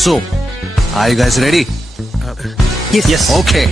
So, are you guys ready? Yes. Okay.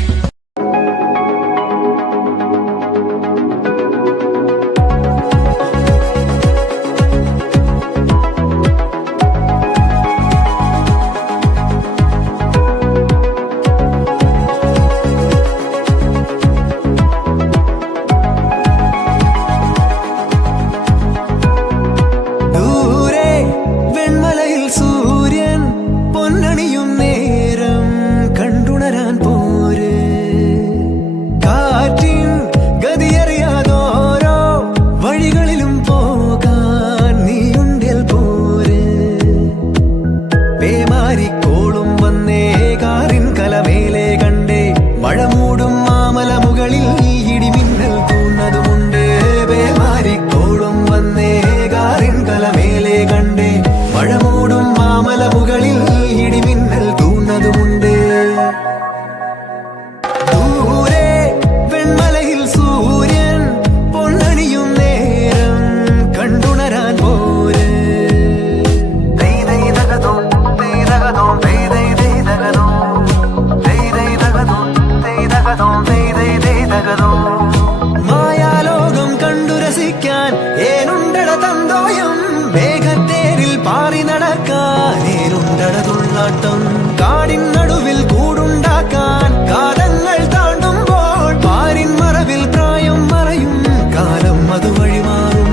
മായാലോകം കണ്ടു രസിക്കാൻ ഏനുണ്ടട തന്തോയം വേഗത്തേരിൽ പാറി നടക്കാൻ ഏനുണ്ടട തുള്ളാട്ടം കാടിൻ നടുവിൽ കൂടുണ്ടാക്കാൻ കാലങ്ങൾ താണ്ടുമ്പോൾ പാരിൻ മറവിൽ പ്രായം മറയും കാലം അതുവഴി മാറും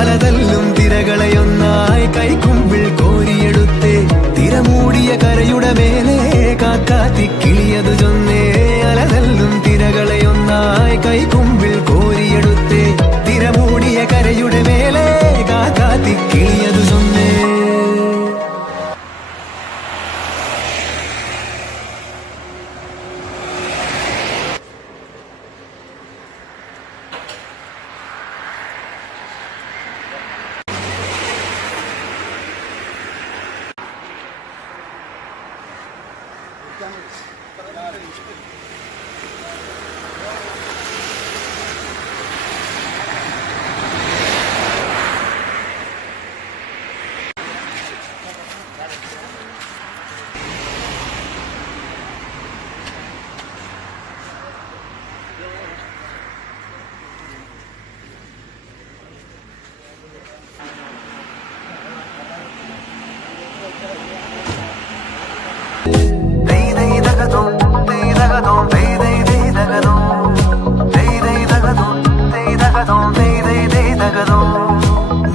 അലതല്ലും തിരകളെയൊന്നായി കൈക്കുമ്പിൾ കോരിയെടുത്തേ തിരമൂടിയ കരയുടെ മേലെ കാക്കാത്തി കിളിയതു ചൊന്നേ അലതല്ലും തിരകളെയൊന്നായി കൈക്കുമ്പിൾ കോരിയെടുത്തേ തിരമൂടിയ കരയുടെ മേലെ കാക്കാത്തി കിളിയതു ചൊന്നേ.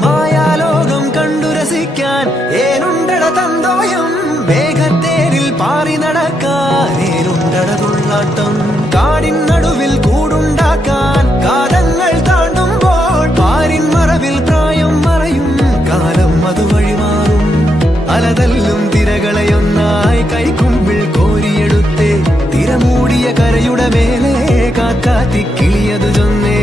മായാലോകം കണ്ടു രസിക്കാൻ ഏനുണ്ടട തന്തോയം വേഗത്തേരിൽ പാറി നടക്കാൻ ഏനുണ്ടട തുള്ളാട്ടം കാടിൻ നടുവിൽ കൂടുണ്ടാക്കാൻ കാലങ്ങൾ താണ്ടുമ്പോൾ പാരിൻ മറവിൽ പ്രായം മറയും കാലം അതുവഴി മാറും അലതല്ലും തിരകളെയൊന്നായി കൈക്കുമ്പിൾ കോരിയെടുത്തേ തിരമൂടിയ കരയുടെ മേലെ കാക്കാത്തി കിളിയതു ചൊന്നേ.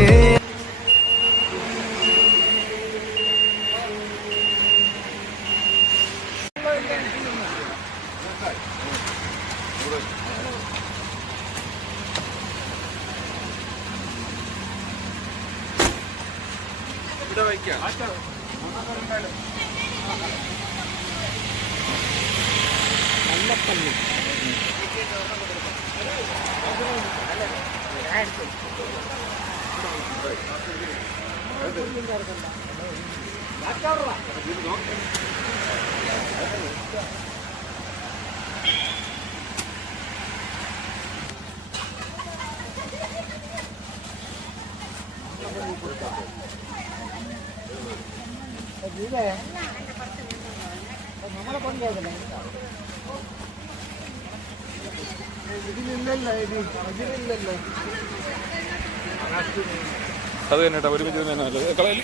അത് തന്നെ ഒരുമിച്ച് നല്ലത് കളയല്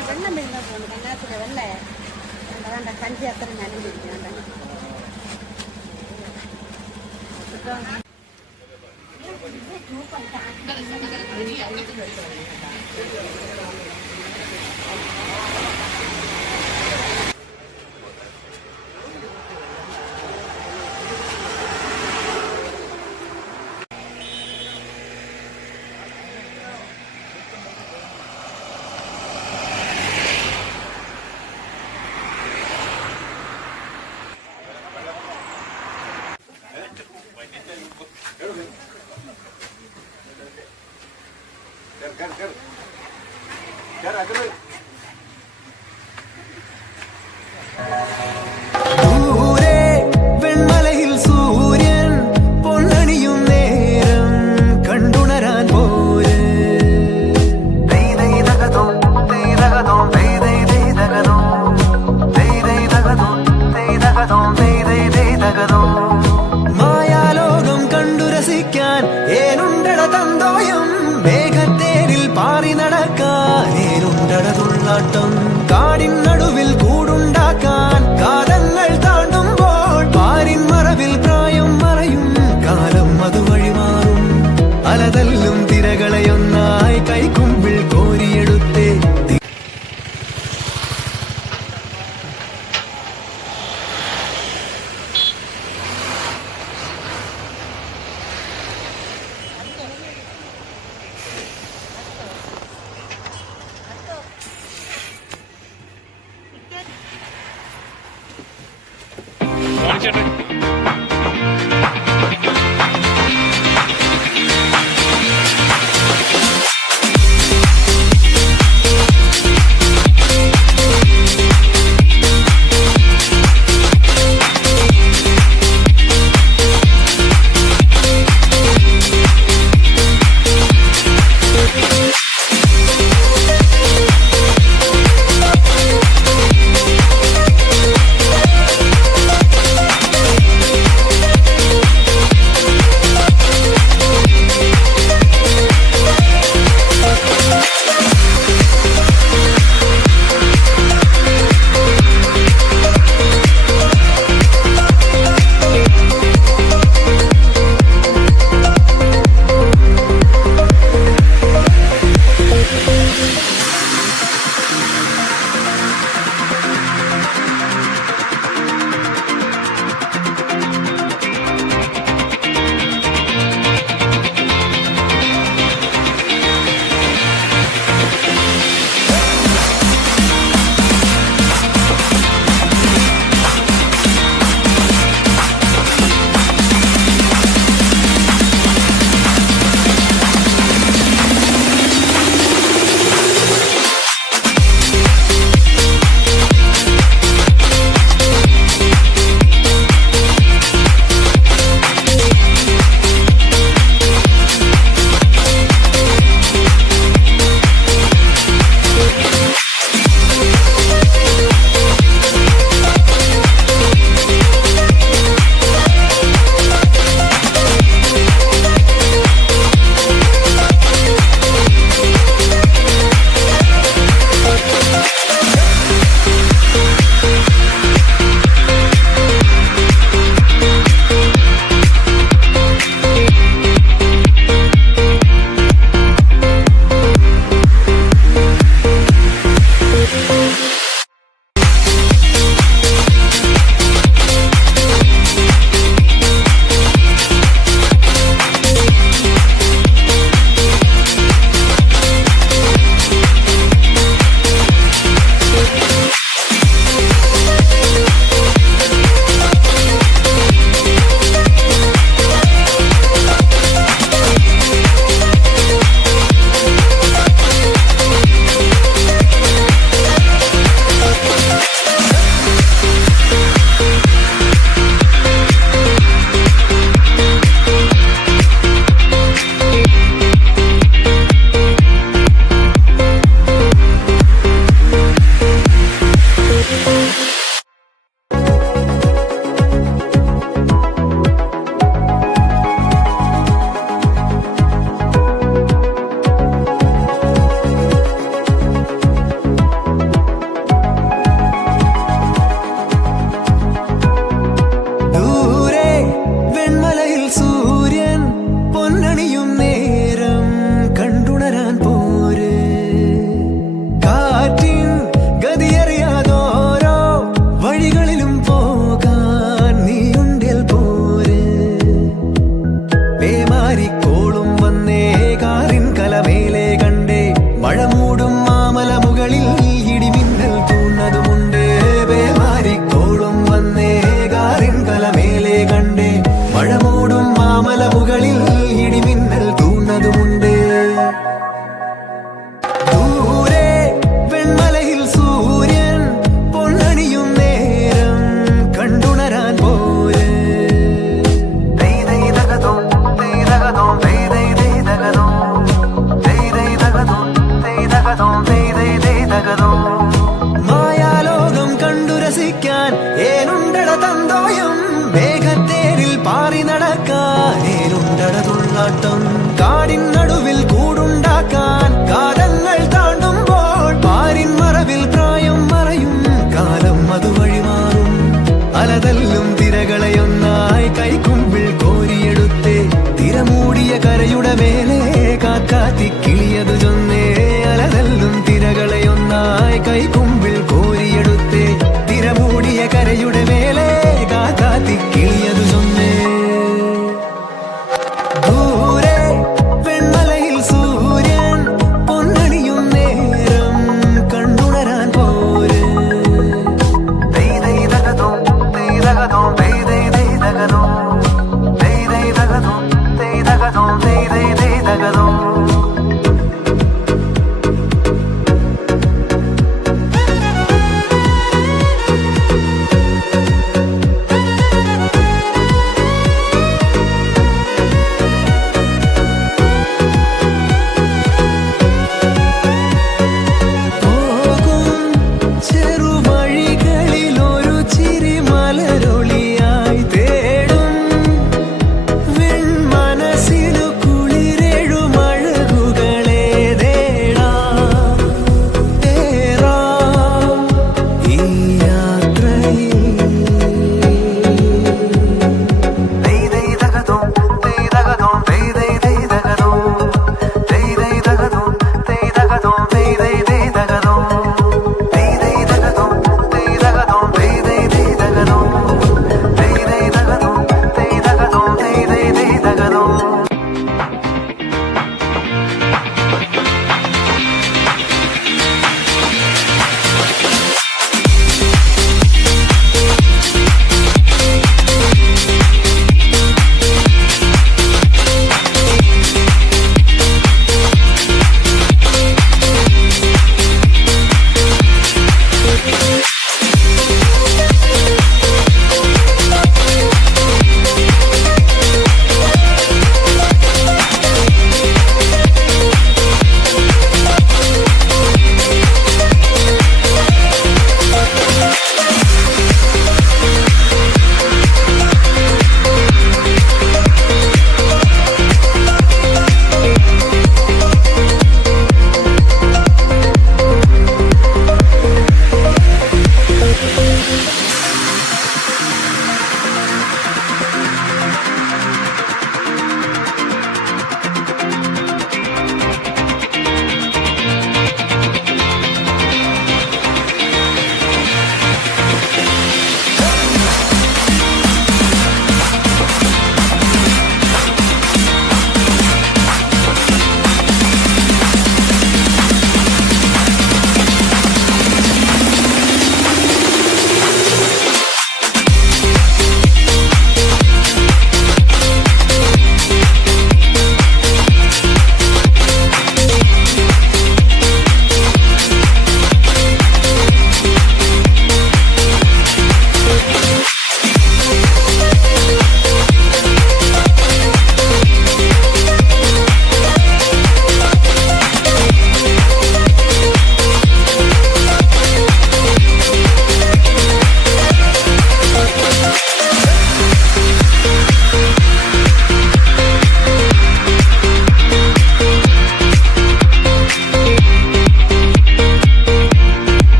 വെള്ളം വീഴുന്ന പോകുന്നു കണ്ണാത്തിലെ വെള്ളേ വേണ്ട കഞ്ചി അത്ര നനഞ്ഞിരിക്കും ദൂരെ വെൺമലയിൽ സൂര്യൻ പൊന്നണിയും നേരം കണ്ടുണരാൻ പോര് മായാലോകം കണ്ടു രസിക്കാൻ ഏനുണ്ടട തന്തോയം മേഘത്തേരിൽ പാറി നടക്കാൻ ഏനുണ്ടട തുള്ളാട്ടം കാടിൻ നടുവിൽ കൂടുണ്ടാക്കാൻ കാലങ്ങൾ താണ്ടുമ്പോൾ പാരിൻ മറവിൽ പ്രായം മറയും കാലം അതുവഴി മാറും അലതല്ലും തിരകളെയൊന്നായി കൈക്കുമ്പിൾ കോരിയെടുത്തേ കാണിച്ചേട്ടെ.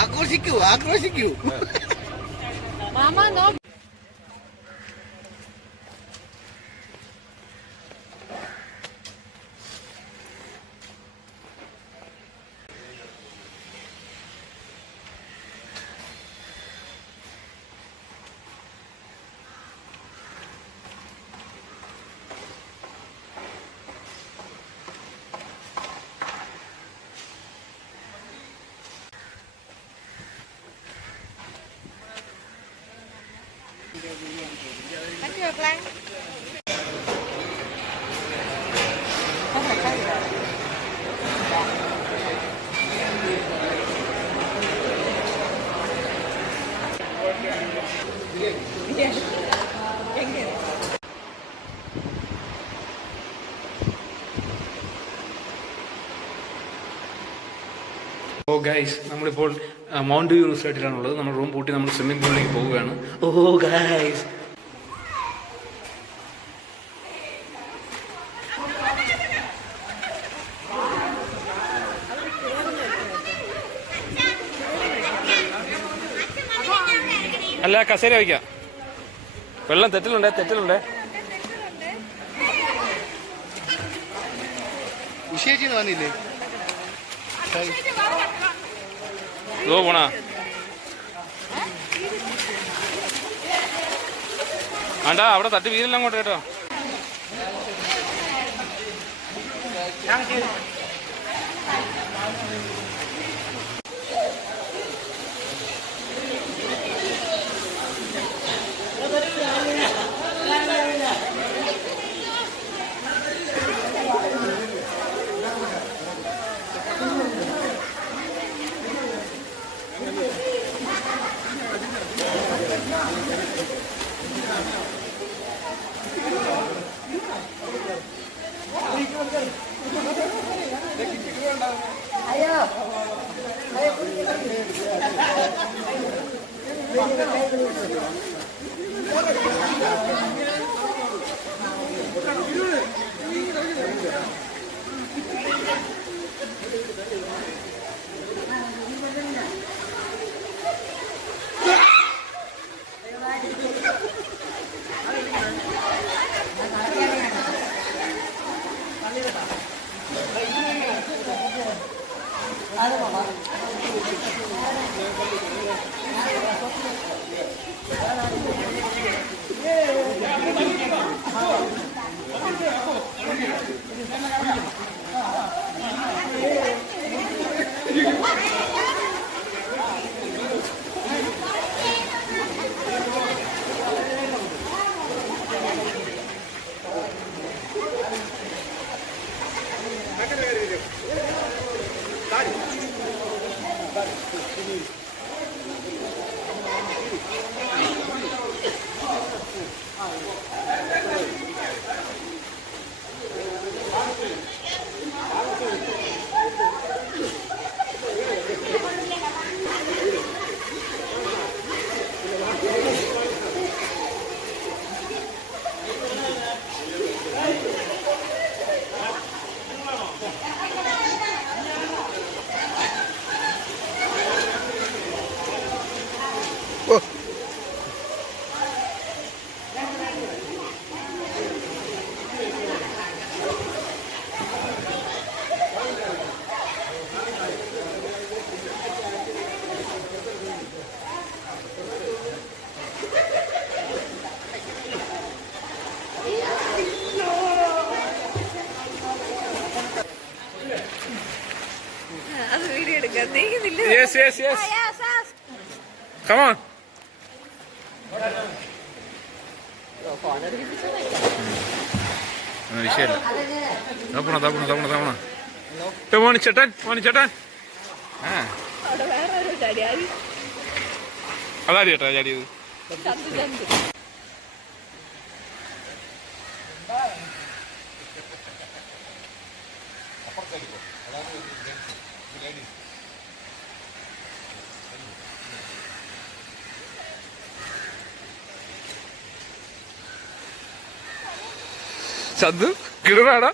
ആഘോഷിക്കൂ ആഘോഷിക്കൂ. മാമ നോ. ഓ ഗൈസ്, നമ്മളിപ്പോൾ മൗണ്ട് വ്യൂ റിസോർട്ടിലാണുള്ളത്. നമ്മൾ റൂം പൂട്ടി നമ്മൾ സ്വിമ്മിംഗ് പൂളിലേക്ക് പോവുകയാണ്. ഓ ഗൈസ്, അല്ല കസേര വയ്ക്കാം. വെള്ളം തെറ്റിലുണ്ടേ. വിശേഷിന്ന് വന്നില്ലേ? ഇതോ പോണാ. ആണ്ടാ അവിടെ തട്ടി വീരെല്ലാം അങ്ങോട്ട് കേട്ടോ. Yes. Come on. വിഷയമില്ല. മോണിച്ചേട്ടൻ അതാരി ചേട്ടാ ചാടിയത്. ചന്തു കിടറാടാ.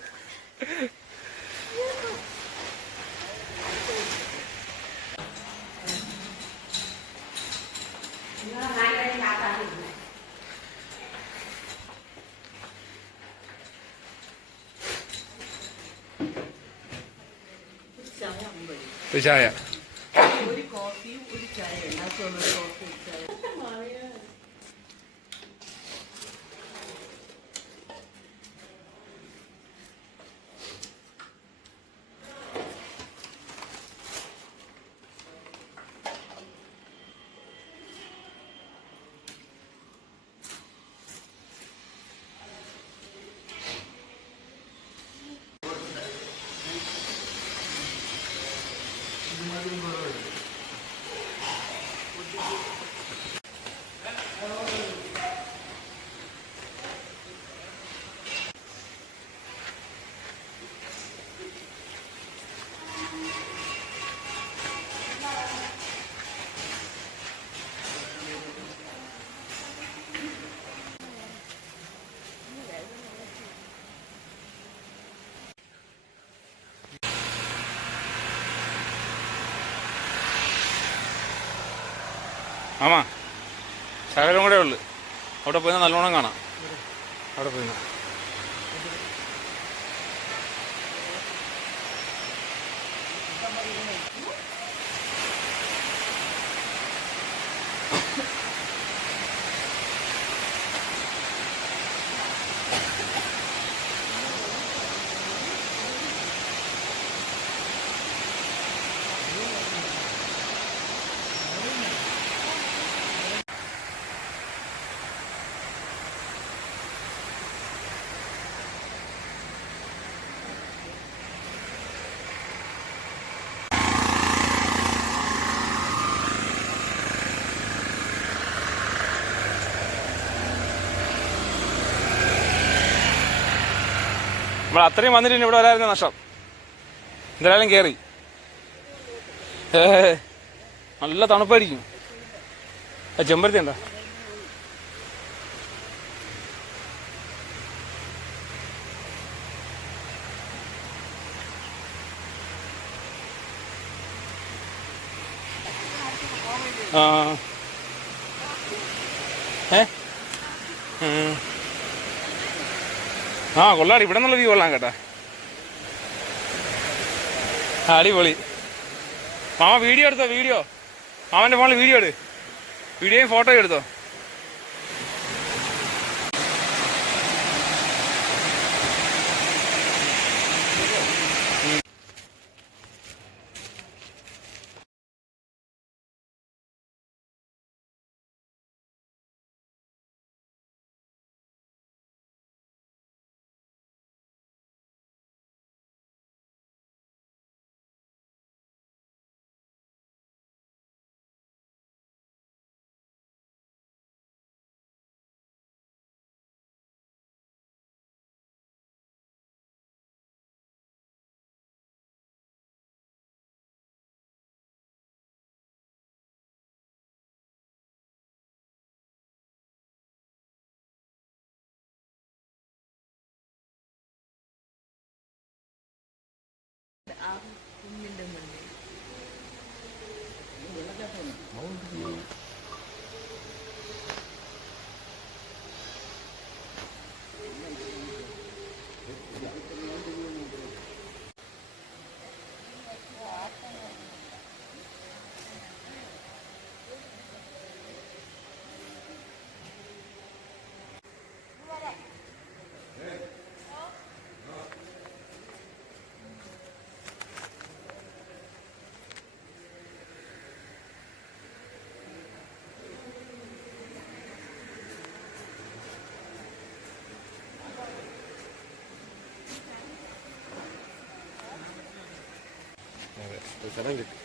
ചായ ആമാ ശകലം കൂടെ ഉള്ളു. അവിടെ പോയി നല്ലോണം കാണാം. അവിടെ പോയി നമ്മൾ അത്രയും വന്നിട്ട് ഇവിടെ വരായിരുന്നു നഷ്ടം. എന്തായാലും കയറി. നല്ല തണുപ്പായിരിക്കും. ചെമ്പരത്തി ഉണ്ടോ? കൊള്ളാടി. ഇവിടെ നിന്നുള്ള വ്യൂ കൊള്ളാം കേട്ടാ. അടിപൊളി. മാമ വീഡിയോ എടുത്തോ? വീഡിയോ മാമന്റെ ഫോണിൽ വീഡിയോ എടു. വീഡിയോയും ഫോട്ടോയും എടുത്തോ? സ്ഥലം കിട്ടി.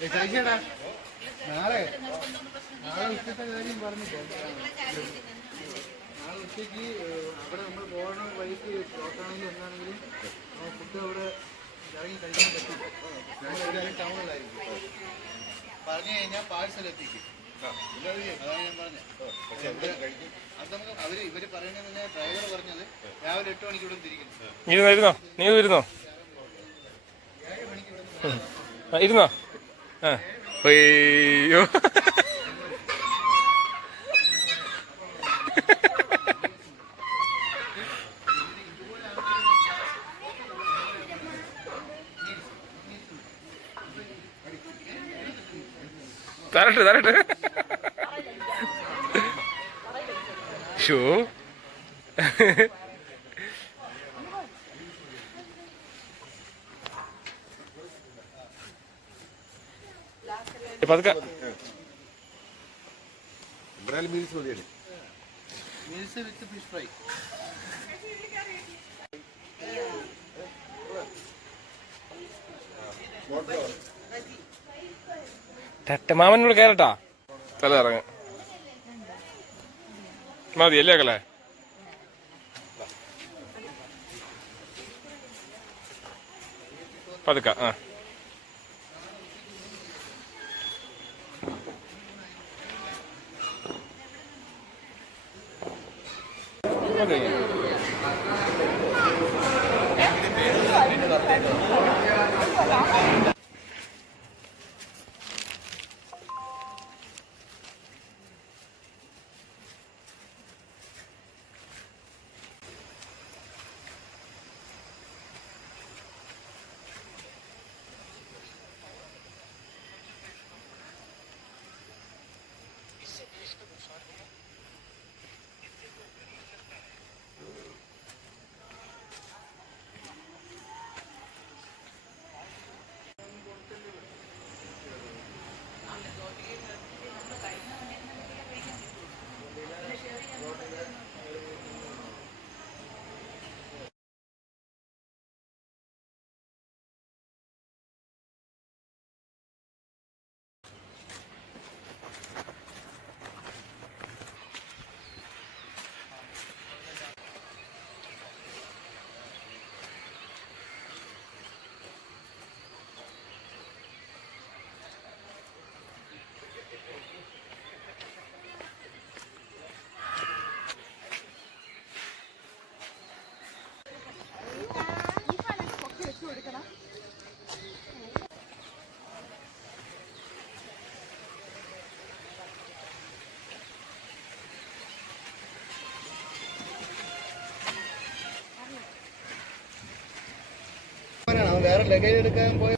കഴിച്ചേടാ നാളെ ഉച്ചത്തെ കാര്യം പറഞ്ഞില്ല. നാളെ ഉച്ചയ്ക്ക് അവിടെ നമ്മൾ പോകണ വഴിക്ക് ഷോർട്ടാണെങ്കിലും എന്താണെങ്കിലും ഫുഡ് അവിടെ ഇറങ്ങി കഴിക്കാൻ പറ്റും. നമ്മൾ എവിടെയാലും ടൗണിലായിരിക്കും. പറഞ്ഞു കഴിഞ്ഞാൽ പാഴ്സൽ എത്തിക്കും. അതാണ് ഞാൻ പറഞ്ഞത്. അത് നമുക്ക് ഇവര് പറയുന്നത് ഡ്രൈവർ പറഞ്ഞത് രാവിലെ 8 മണിക്ക് ഇവിടെ തിരിക്കുന്നു. നീ വരുന്നോ ഇരുന്നോ? അയ്യോ തരട്ടെ ഷോ പതുക്കെ മീൽസ് വിത്ത് ഫിഷ് ഫ്രൈ. മാമനോട് കയറട്ടാ തല ഇറങ്ങ മതി അല്ലേ കളെ പതുക്ക വേറെ ലഗേജ് എടുക്കാൻ പോയ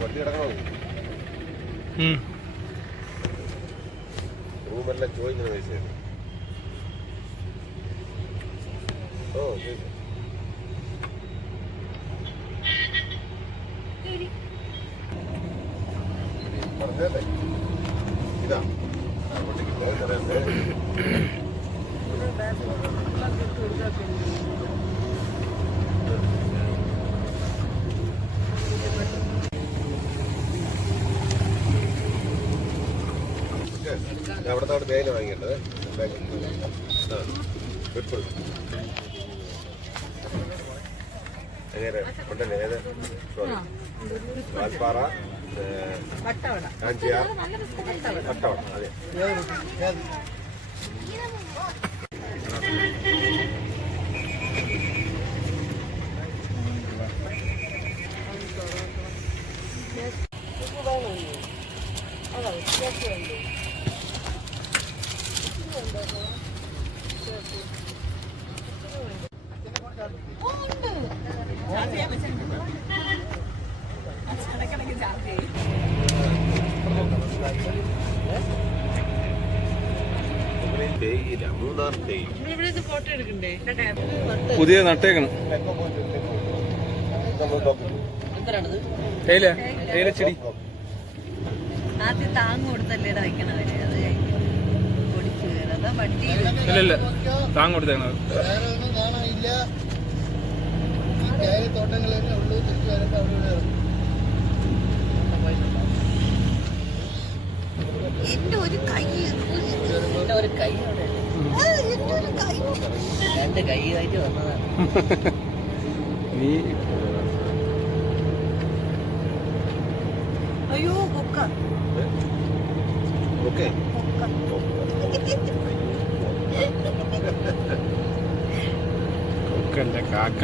വണ്ടി കിടക്കണോ? റൂമെല്ലാം ചോദിക്കുന്ന പൈസയാണ്. ഓ ശരി. പറഞ്ഞല്ലേ ഇതാ അവിടുത്തെ അവിടെ ബാഗ് വാങ്ങിക്കേണ്ടത്. അങ്ങനെ ഉണ്ടല്ലേ ഏത് വാൽപ്പാറ കാഞ്ചിയാർ വട്ടവട അതെ. Yes. തേയില മൂന്നാർ തേയില ഇവിടെ ഇത് ഫോട്ടോ എടുക്കണ്ടേ പുതിയ നട്ടേക്കണം തേയില തേയില ചെടി. ആദ്യം താങ്ങ് കൊടുത്തല്ലേടാ വയ്ക്കണവര് അത് പൊടിച്ചു അതാ വട്ടി ഇല്ല താങ്ങ് കൊടുത്തേക്കണത്. വേറെ ഒന്നും കാണാനില്ല. ഈ തേയില തോട്ടങ്ങൾ തന്നെ ഉള്ളൂ. തിരിച്ചു വരുമ്പോൾ അവിടെ എന്റെ ഒരു കൈ എന്റെ ഒരു കൈ രണ്ട് കൈയായിട്ട് വന്നതാണ്. നീ അയ്യോ കൊക്ക ഓക്കെ കൊക്കല്ല കാക്ക.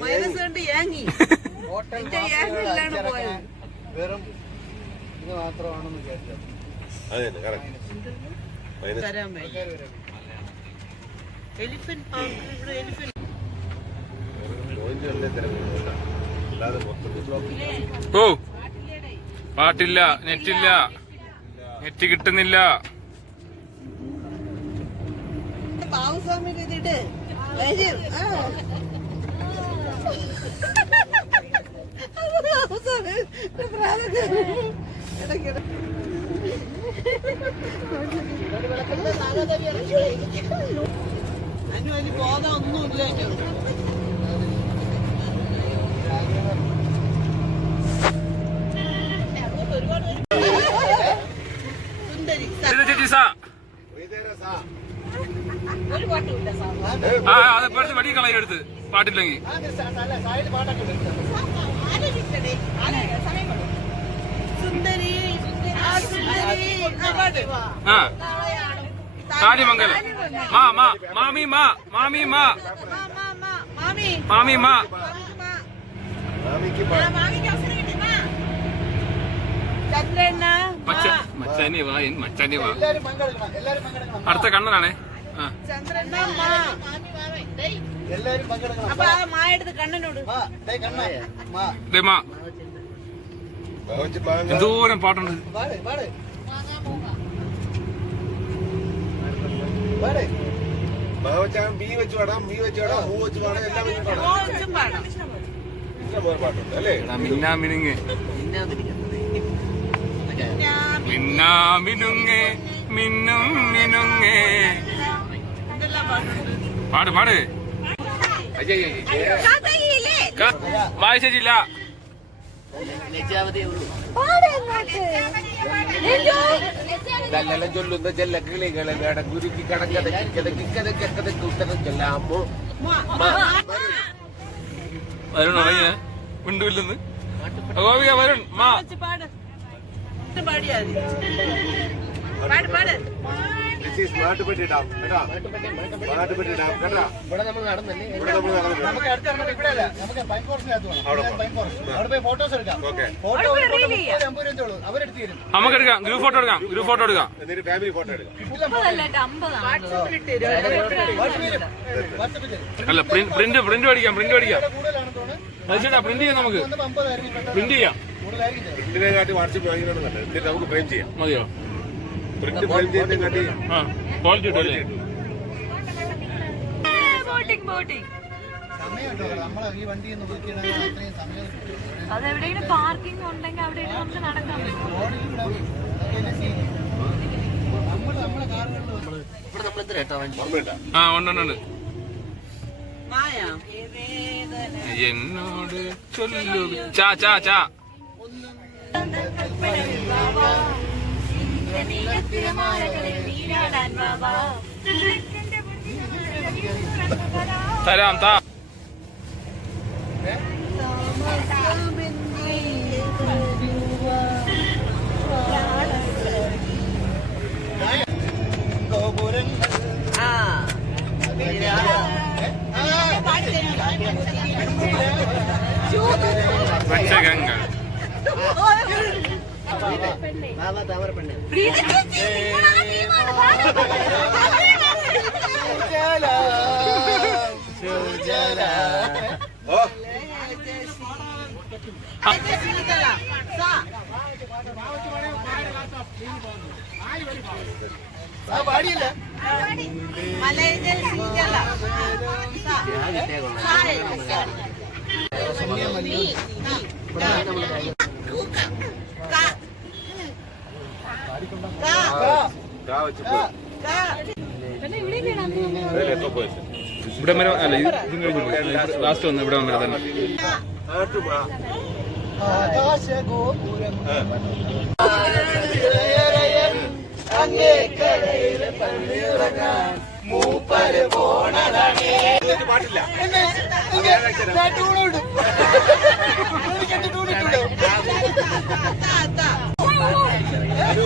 മൈനസ് കൊണ്ട് ഏങ്ങി വെറും ഇത് മാത്രമാണെന്ന് കേട്ടത്. അതെ കറക്റ്റ്. തരാൻ എലിഫന്റ് പാർക്ക് ഇവിടെ എലിഫന്റ് അല്ലാതെ മൊത്തത്തിൽ ബ്ലോക്ക് ഓ പാട്ടില്ല, നെറ്റില്ല, നെറ്റ് കിട്ടുന്നില്ല. ബാബുസ്വാമിയുടെ ഇതിട്ട് വരും. അതിന് വലിയ ബോധം ഒന്നുമില്ല. ഒരു പാട്ടുമില്ല അതെപ്പോഴത്തെ വടി കളയെടുത്ത് പാട്ടില്ലെങ്കിൽ സുന്ദരി ആ കാര്യമംഗലം മാ മാ മാമി മാ മാമി മാ മാമി മാ മച്ചാനി വാ മച്ചാനി വാ. എല്ലാരും പങ്കെടുക്കണം. എല്ലാരും പങ്കെടുക്കണം. അടുത്ത കണ്ണനാണേ. എല്ലാരും പങ്കെടുക്കണം. അപ്പൊ ആ മായെടുത്ത് കണ്ണനോട് മാ, ദേ കണ്ണാ. മാ. ദേ മാ എന്തോരം പാട്ടുണ്ട്. പാട്, പാട്. പാട്. മാവച്ചാൻ ബി വെച്ച് പാടാം, ബി വെച്ച് പാടാം, ഹൂ വെച്ച് പാടാം, എല്ലാം വെച്ച് പാടാം. ഓച്ചും പാടാം. ഇഷ്ടംപോലെ പാട്ടുണ്ട് അല്ലേ? മിന്നാ മിനുങ്ങേ മിന്നാ മിനുങ്ങേ മിന്നും മിനുങ്ങേ. എന്തെല്ലാം പാട്ടുണ്ട്. പാട് പാട്. വായിച്ചില്ല. ചൊല്ലുന്ന ചെല്ല കിളികളെ വേട ഗുരുക്കി കടക്കഥയ്ക്ക് ഉത്തരം ചൊല്ലാമോ? വരുൺ ഉറങ്ങിയ മിണ്ടുവില്ലെന്ന്. ഗോപിക വരുൺ മാ പാട് പാടിയാ പാട് പാട്. മാട്ടുപെട്ടി ഡാം കേട്ടാ, മാട്ടുപെട്ടി ഡാം കേട്ടാ. ഇവിടെ നമ്മൾ നടന്നില്ലേ? ഇവിടെ നമ്മൾ നടന്നില്ല. നമുക്ക് അടുത്ത് അങ്ങോട്ട് ഇവിടെ അല്ല. നമുക്ക് പൈൻ ഫോറസ്റ്റിനകത്ത് പോകണം. അവിടെ പൈൻ ഫോറസ്റ്റ്. അവിടെ പോയി ഫോട്ടോസ് എടുക്കാം. ഓക്കെ. ഫോട്ടോ 50 രൂപ ഉള്ളൂ. അവരെടുത്ത് തരും. നമുക്ക് എടുക്കാം. ഗ്രൂപ്പ് ഫോട്ടോ എടുക്കാം. ഗ്രൂപ്പ് ഫോട്ടോ എടുക്കാം. എന്നിട്ട് ഫാമിലി ഫോട്ടോ എടുക്കാം. വാട്സപ്പിൽ തരും. അല്ല പ്രിന്റ് പഠിക്കാം. പ്രിന്റ് പഠിക്കാം. കൂടുതലാണെന്ന് തോന്നുന്നു. ചേട്ടാ പ്രിന്റ് ചെയ്യാം. നമുക്ക് 50 ആയിരിക്കും. പ്രിന്റ് ചെയ്യാം. കൂടുതലായിരിക്കും. പ്രിന്റിനെ കാട്ടി വാട്സപ്പ് വാങ്ങിക്കണം കണ്ടത്. എന്നിട്ട് നമുക്ക് ഫ്രെയിം ചെയ്യാം. മതിയോ? പ്രിന്റ് ഫ്രെയിം ചെയ്യുന്നതിനെ കാട്ടി ആ ക്വാളിറ്റി ഇട്ടല്ലേ? സമയമുണ്ടോ? നമ്മളെ ഈ വണ്ടി ഒന്ന് ബുക്ക് ചെയ്യണമെങ്കിൽ അത്രയും സമയം അതെവിടെയെങ്കിലും പാർക്കിംഗ് ഉണ്ടെങ്കിൽ അവിടെ നമുക്ക് നടക്കാൻ പറ്റും. നമ്മളെ കാറുകളിൽ ആ ഉണ്ട്. മായ എന്നോട് ചൊല്ലു ചാ ചാ ചാ. തരാം താ വൃക്ഷകങ്ങൾ ഇവിടെ വരെ അല്ല ഇതും കഴിഞ്ഞു ലാസ്റ്റ് വന്നു ഇവിടെ വരെ തന്നെ പാട്ടില്ല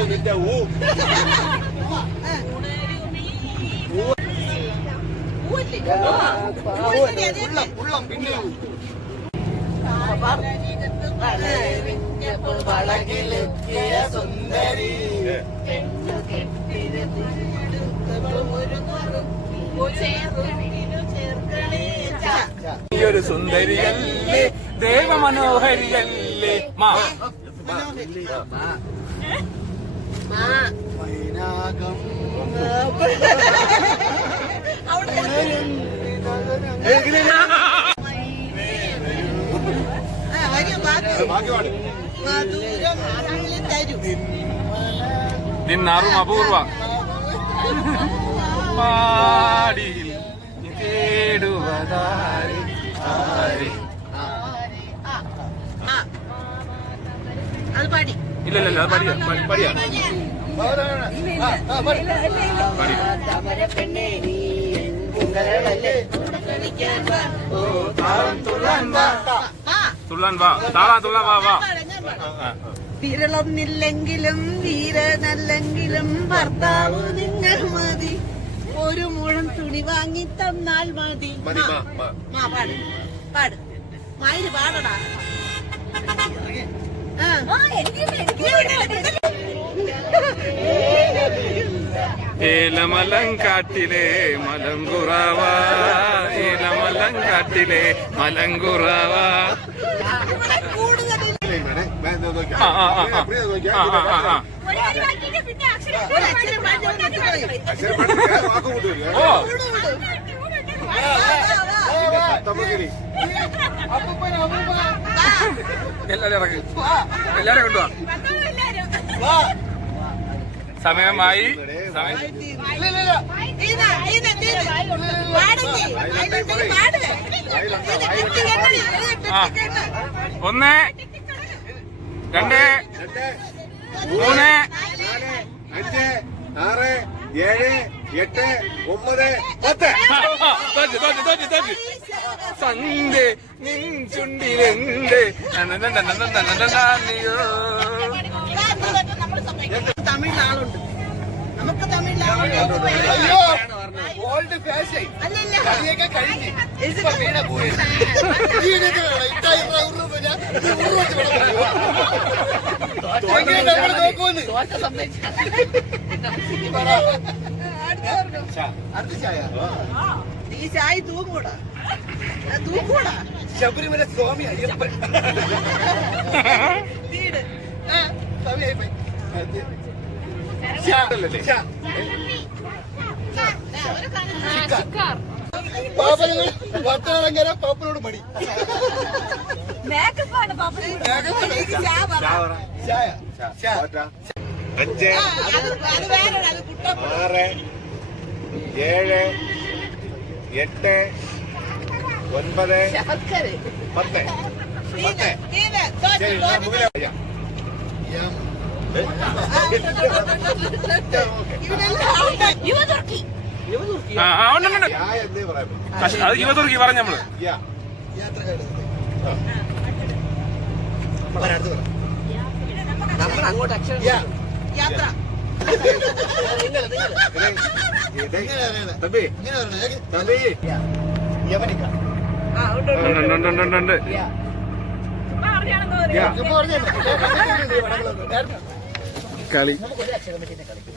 നിന്റെ ഉള്ളം പിന്നെ സുന്ദരി ഒരു സുന്ദരിയല്ലേ ദേവമനോഹരിയല്ലേ മാ മൈനാകം നിന്നാറും അപൂർവ പാടിയിൽ തേടുവതാരി ഇല്ലല്ല അത് പടിയാ തുള്ളാൻ വാ താളാ തുള്ളാൻ വാ വാ വിരളൊന്നില്ലെങ്കിലും വീരനല്ലെങ്കിലും ഭർത്താവ് നിങ്ങൾ മതി ഒരു മുഴം തുണി വാങ്ങി തന്നാൽ മതി പാട് പാട് മയില് പാടടാ ഏലമലങ്കാട്ടിലെ മലങ്കുറാവ ഏലമലങ്കാട്ടിലെ മലങ്കുറാവ എല്ലാരും ഇറങ്ങി എല്ലാരും കൊണ്ടുവാ സമയമായി ഒന്ന് രണ്ട് മൂന്ന് 5 6 7 8 9 10 സന്ധ്യ നിൻ ചുണ്ടിലെന്ത് തമിഴിലാളുണ്ട് നമുക്ക് തമിഴിലാളുണ്ട് ഓൾഡ് ഫാഷൻ അല്ലല്ല അതിയൊക്കെ കഴിഞ്ഞ് വീണ പോയി നോക്കൂന്ന് അടുത്ത ചായ ഈ ചായ തൂക്കൂടാ തൂക്കൂടാ ശബരിമല സ്വാമി അയ്യപ്പൻ വീട് സ്വാമി അയ്യപ്പൻ പാപ്പനോട് വർത്തമാനങ്കര പാപ്പനോട് മടി മേക്കപ്പാണ് ചായ 5 അത് വേറെ അത് കുട്ടം 6 7 8 9 10 ശരി ഉണ്ട്. യാ എന്നേ പറയാൻ പറ്റും. അത് യുവതുർക്കി പറഞ്ഞു നമ്മള്. യാ. തമ്പി, തമ്പി. യവനിക്ക. ഉണ്ട്. യാ. കളി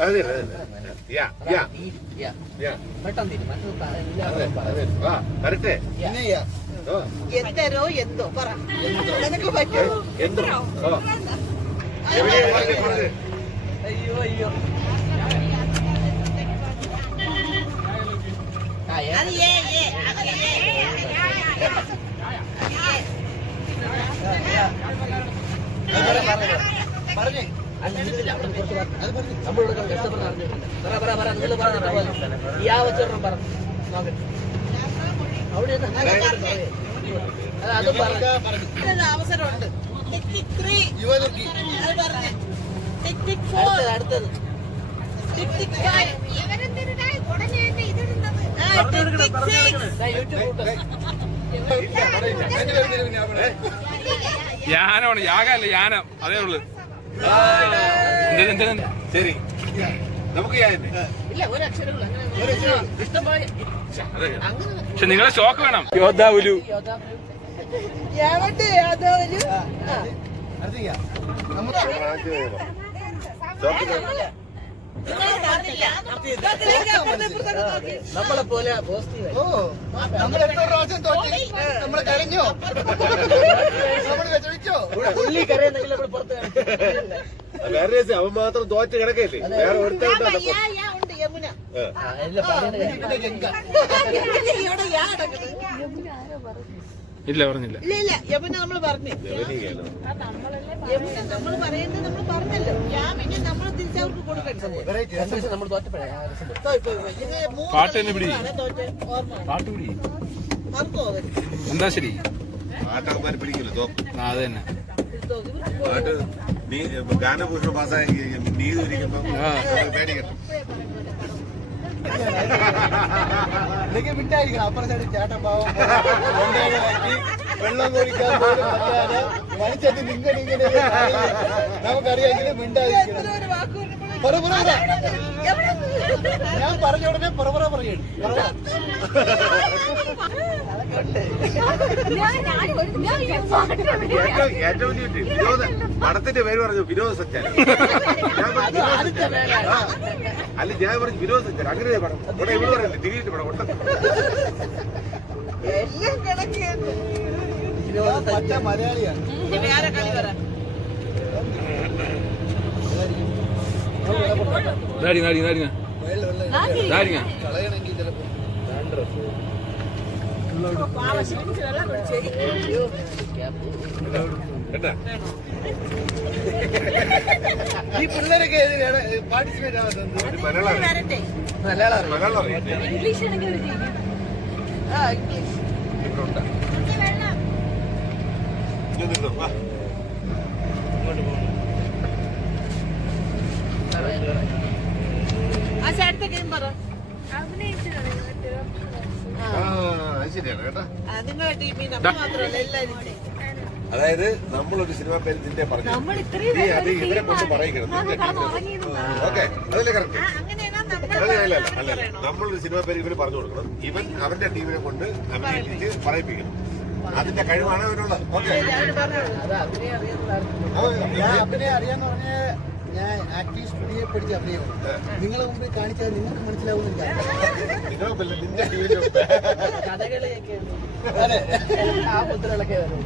അതെ. യാ, യാ. യാ. അതെ. ആ, കറക്റ്റ്. പിന്നെ യാ. ഓ, എന്തരോ എന്തോ പറ നിനക്ക് പറ്റുമോ? എന്തോ. ഓ. എവിടെയാ പറഞ്ഞത്? അയ്യോ അയ്യോ അത് പറഞ്ഞേ. അവസരമുണ്ട്. യുവതുർക്കി. അടുത്തത് യാനമാണ്. യാഗല്ല, യാനം. അതേ ഉള്ളു. ശരി, നമുക്ക് യാ തന്നെ. ഇല്ല ഒരക്ഷരമുള്ളൂ ഇഷ്ടംപോലെ പക്ഷെ നിങ്ങളെ സ്റ്റോക്ക് വേണം. യോദ്ധാവുലു. എവിടെ യാദവര് അടുത്ത നമ്മളെ പോലെ ഓ, നമ്മൾ എത്ര പ്രാവശ്യം തോറ്റി? നമ്മള് കരഞ്ഞോ? നമ്മള് വിഷമിച്ചോ? പുള്ളി കരയുന്നെങ്കിൽ നമ്മൾ പുറത്ത് വേറെ രസം, അവൻ മാത്രം തോറ്റ് കിടക്കല്ലേ. വേറെ ഒരുത്തണ്ട. ഉണ്ട് യമുന ഇവിടെ യാ കിടക്കുന്നത്. ഇല്ല, പറഞ്ഞില്ല. ഇല്ല യമുന നമ്മൾ പറഞ്ഞു. യമുന നമ്മൾ പറയേണ്ടത് നമ്മൾ പറഞ്ഞല്ലോ. യാ പിന്നെ നമ്മൾ തിരിച്ചവർക്ക് കൊടുക്കണം. പാട്ട് തന്നെ പിടി. പാട്ട് പിടി. എന്താ ശരി. പാട്ടവന്മാർ പിടിക്കില്ല, തോക്കും. അത് തന്നെ. പാട്ട് നീ ഗാനഭൂഷണം പാസ്സായി നീതി ഇരിക്കുമ്പോ പേടിക്കട്ടെ. അല്ലെങ്കിൽ വിട്ടായിരിക്കണം. അപ്പുറം സൈഡ് ചേട്ടൻ പാവം വെള്ളം കുടിക്കാൻ പോലും പറ്റാതെ മനുഷ്യന് ഇങ്ങനെ നമുക്കറിയാമെങ്കിലും മിണ്ടായിരിക്കണം. ഞാൻ പറഞ്ഞ ഉടനെ പുറപുറ പറയണം. ഏറ്റവും വലിയ വിനോദ പടത്തിന്റെ പേര് പറഞ്ഞു വിനോദ് സച്ചാൻ. അല്ല, ഞാൻ പറഞ്ഞു വിനോദ് സച്ചാൻ. അങ്ങനെ പടം ഇവിടെ ഇവിടെ പറയല്ലേ, ടിവിയിലെ പടം ഉണ്ട്. പച്ച മലയാളിയാണ്. കളയണമെങ്കിൽ ചിലപ്പോ കേട്ടാ, ഈ പിള്ളേരൊക്കെ ഏതിനാണ് പാർട്ടിസിപ്പേറ്റ് ആവുന്നത്? മലയാളം അറിയാം. ഇംഗ്ലീഷ് ആണെങ്കിൽ ഇവിടെ ഉണ്ടാ. ഇങ്ങ് നിന്നോ, വാ. ആ ചേട്ടത്തെ ഗെയിം പറ. അത് ശരിയാണ് കേട്ടാ. നിങ്ങളുടെ ടീമിൽ നമ്മൾ മാത്രമല്ല എല്ലാവരും ചെയ്യും. അതായത് നമ്മളൊരു സിനിമ പേര് നിന്റെ പറഞ്ഞു, നീ അത് ഇവരെ കൊണ്ട് പറയിക്കണം. ഓക്കെ, അതല്ലേ കറക്റ്റ്. അല്ല, നമ്മളൊരു സിനിമ പേര് ഇവര് പറഞ്ഞു കൊടുക്കണം. ഇവൻ അവന്റെ ടീമിനെ കൊണ്ട് അഭിനയിച്ച് പറയിപ്പിക്കണം. അതിന്റെ കഴിവാണ് അവനുള്ളത്. ഓക്കെ, ഞാൻ അഭിനയം അറിയാന്ന് പറഞ്ഞ ഞാൻ ആക്ടിങ് സ്റ്റുഡിയോ പഠിച്ച അഭിനയം നിങ്ങളെ മുമ്പിൽ കാണിച്ചാൽ നിങ്ങൾക്ക് മനസ്സിലാവുന്നില്ല. നിന്റെ ടീമിന്റെ കഥകളിയൊക്കെ അതെ, ആ മുദ്രകളൊക്കെ വരും.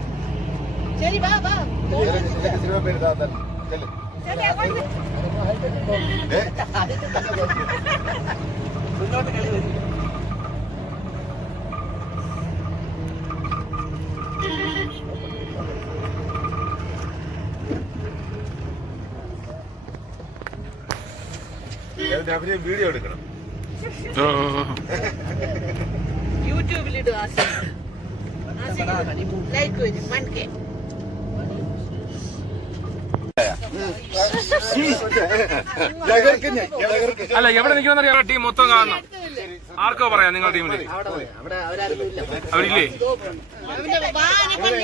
ശരി വാ വാ സിനിമ പേര് താത്താൻ മുന്നോട്ട് കളി വരും. അഭിനയം വീഡിയോ എടുക്കണം. യൂട്യൂബിലിടും ലൈക്ക് വരും 1K. അല്ല എവിടെ നിൽക്കുമെന്ന് അറിയാം. ടീം മൊത്തം കാണണം. ആർക്കോ പറയാം നിങ്ങളുടെ ടീമില് അവരില്ലേ?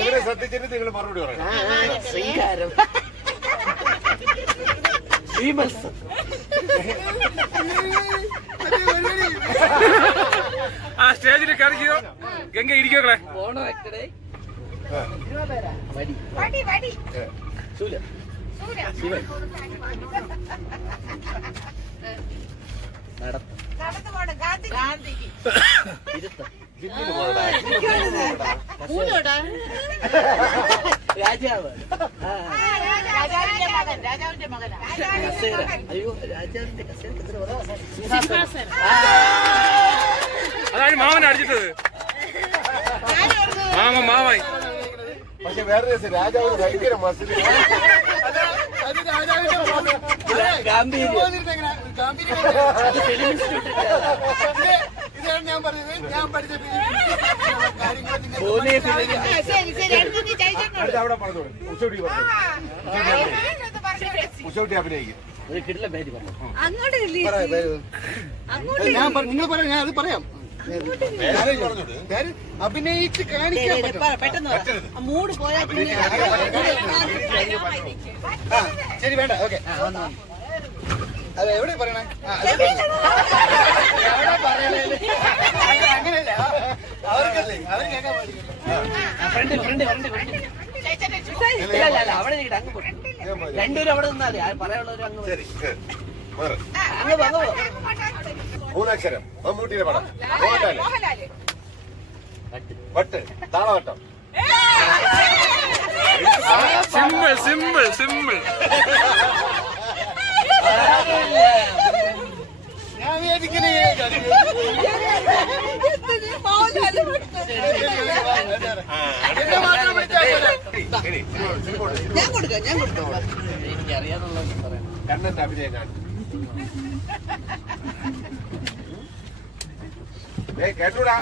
ഇവരെ ശ്രദ്ധിച്ചിട്ട് നിങ്ങൾ മറുപടി പറയണം. ആ സ്റ്റേജിൽ കയറിക്കോ. ഗംഗ ഇരിക്കോക്കളെ. രാജാവ് അതാണ് മാമനെ അടിച്ചിട്ടത്. മാമായി. പക്ഷെ വേറെ രസം, രാജാവിന് ഭയങ്കര മസിൽ. ഇതാണ് ഞാൻ പറഞ്ഞത്. ഞാൻ പഠിച്ച അവിടെ പറഞ്ഞോളൂ. ഉഷോട്ടി അഭിനയിക്കും. നിങ്ങൾ പറയാം, ഞാൻ അത് പറയാം. അഭിനയിച്ച് കാണിക്കാൻ മൂഡ് പോയാൽ ശരി, വേണ്ട. ഓക്കെ, അതെ. എവിടെ പറയണേ? അങ്ങനെയല്ല, അവർക്കല്ലേ, അവർ കേൾക്കാൻ പാടില്ല. അവിടെ രണ്ടുപേരും അവിടെ നിന്നാലേ പറയാനുള്ളവർ അങ്ങ് ശരി, മൂന്നക്ഷരം. മമ്മൂട്ടിയുടെ പടം. മോഹൻലാല്. വട്ട്. താളവട്ടം. Simple simple simple. ഞാൻ വിചാരിക്കണേ ഞാൻ കൊടുക്കാം. എനിക്കറിയാന്നുള്ളത് പറയാം. കണ്ണന്റെ അഭിനയം കാണും. കേട്ടൂടാ.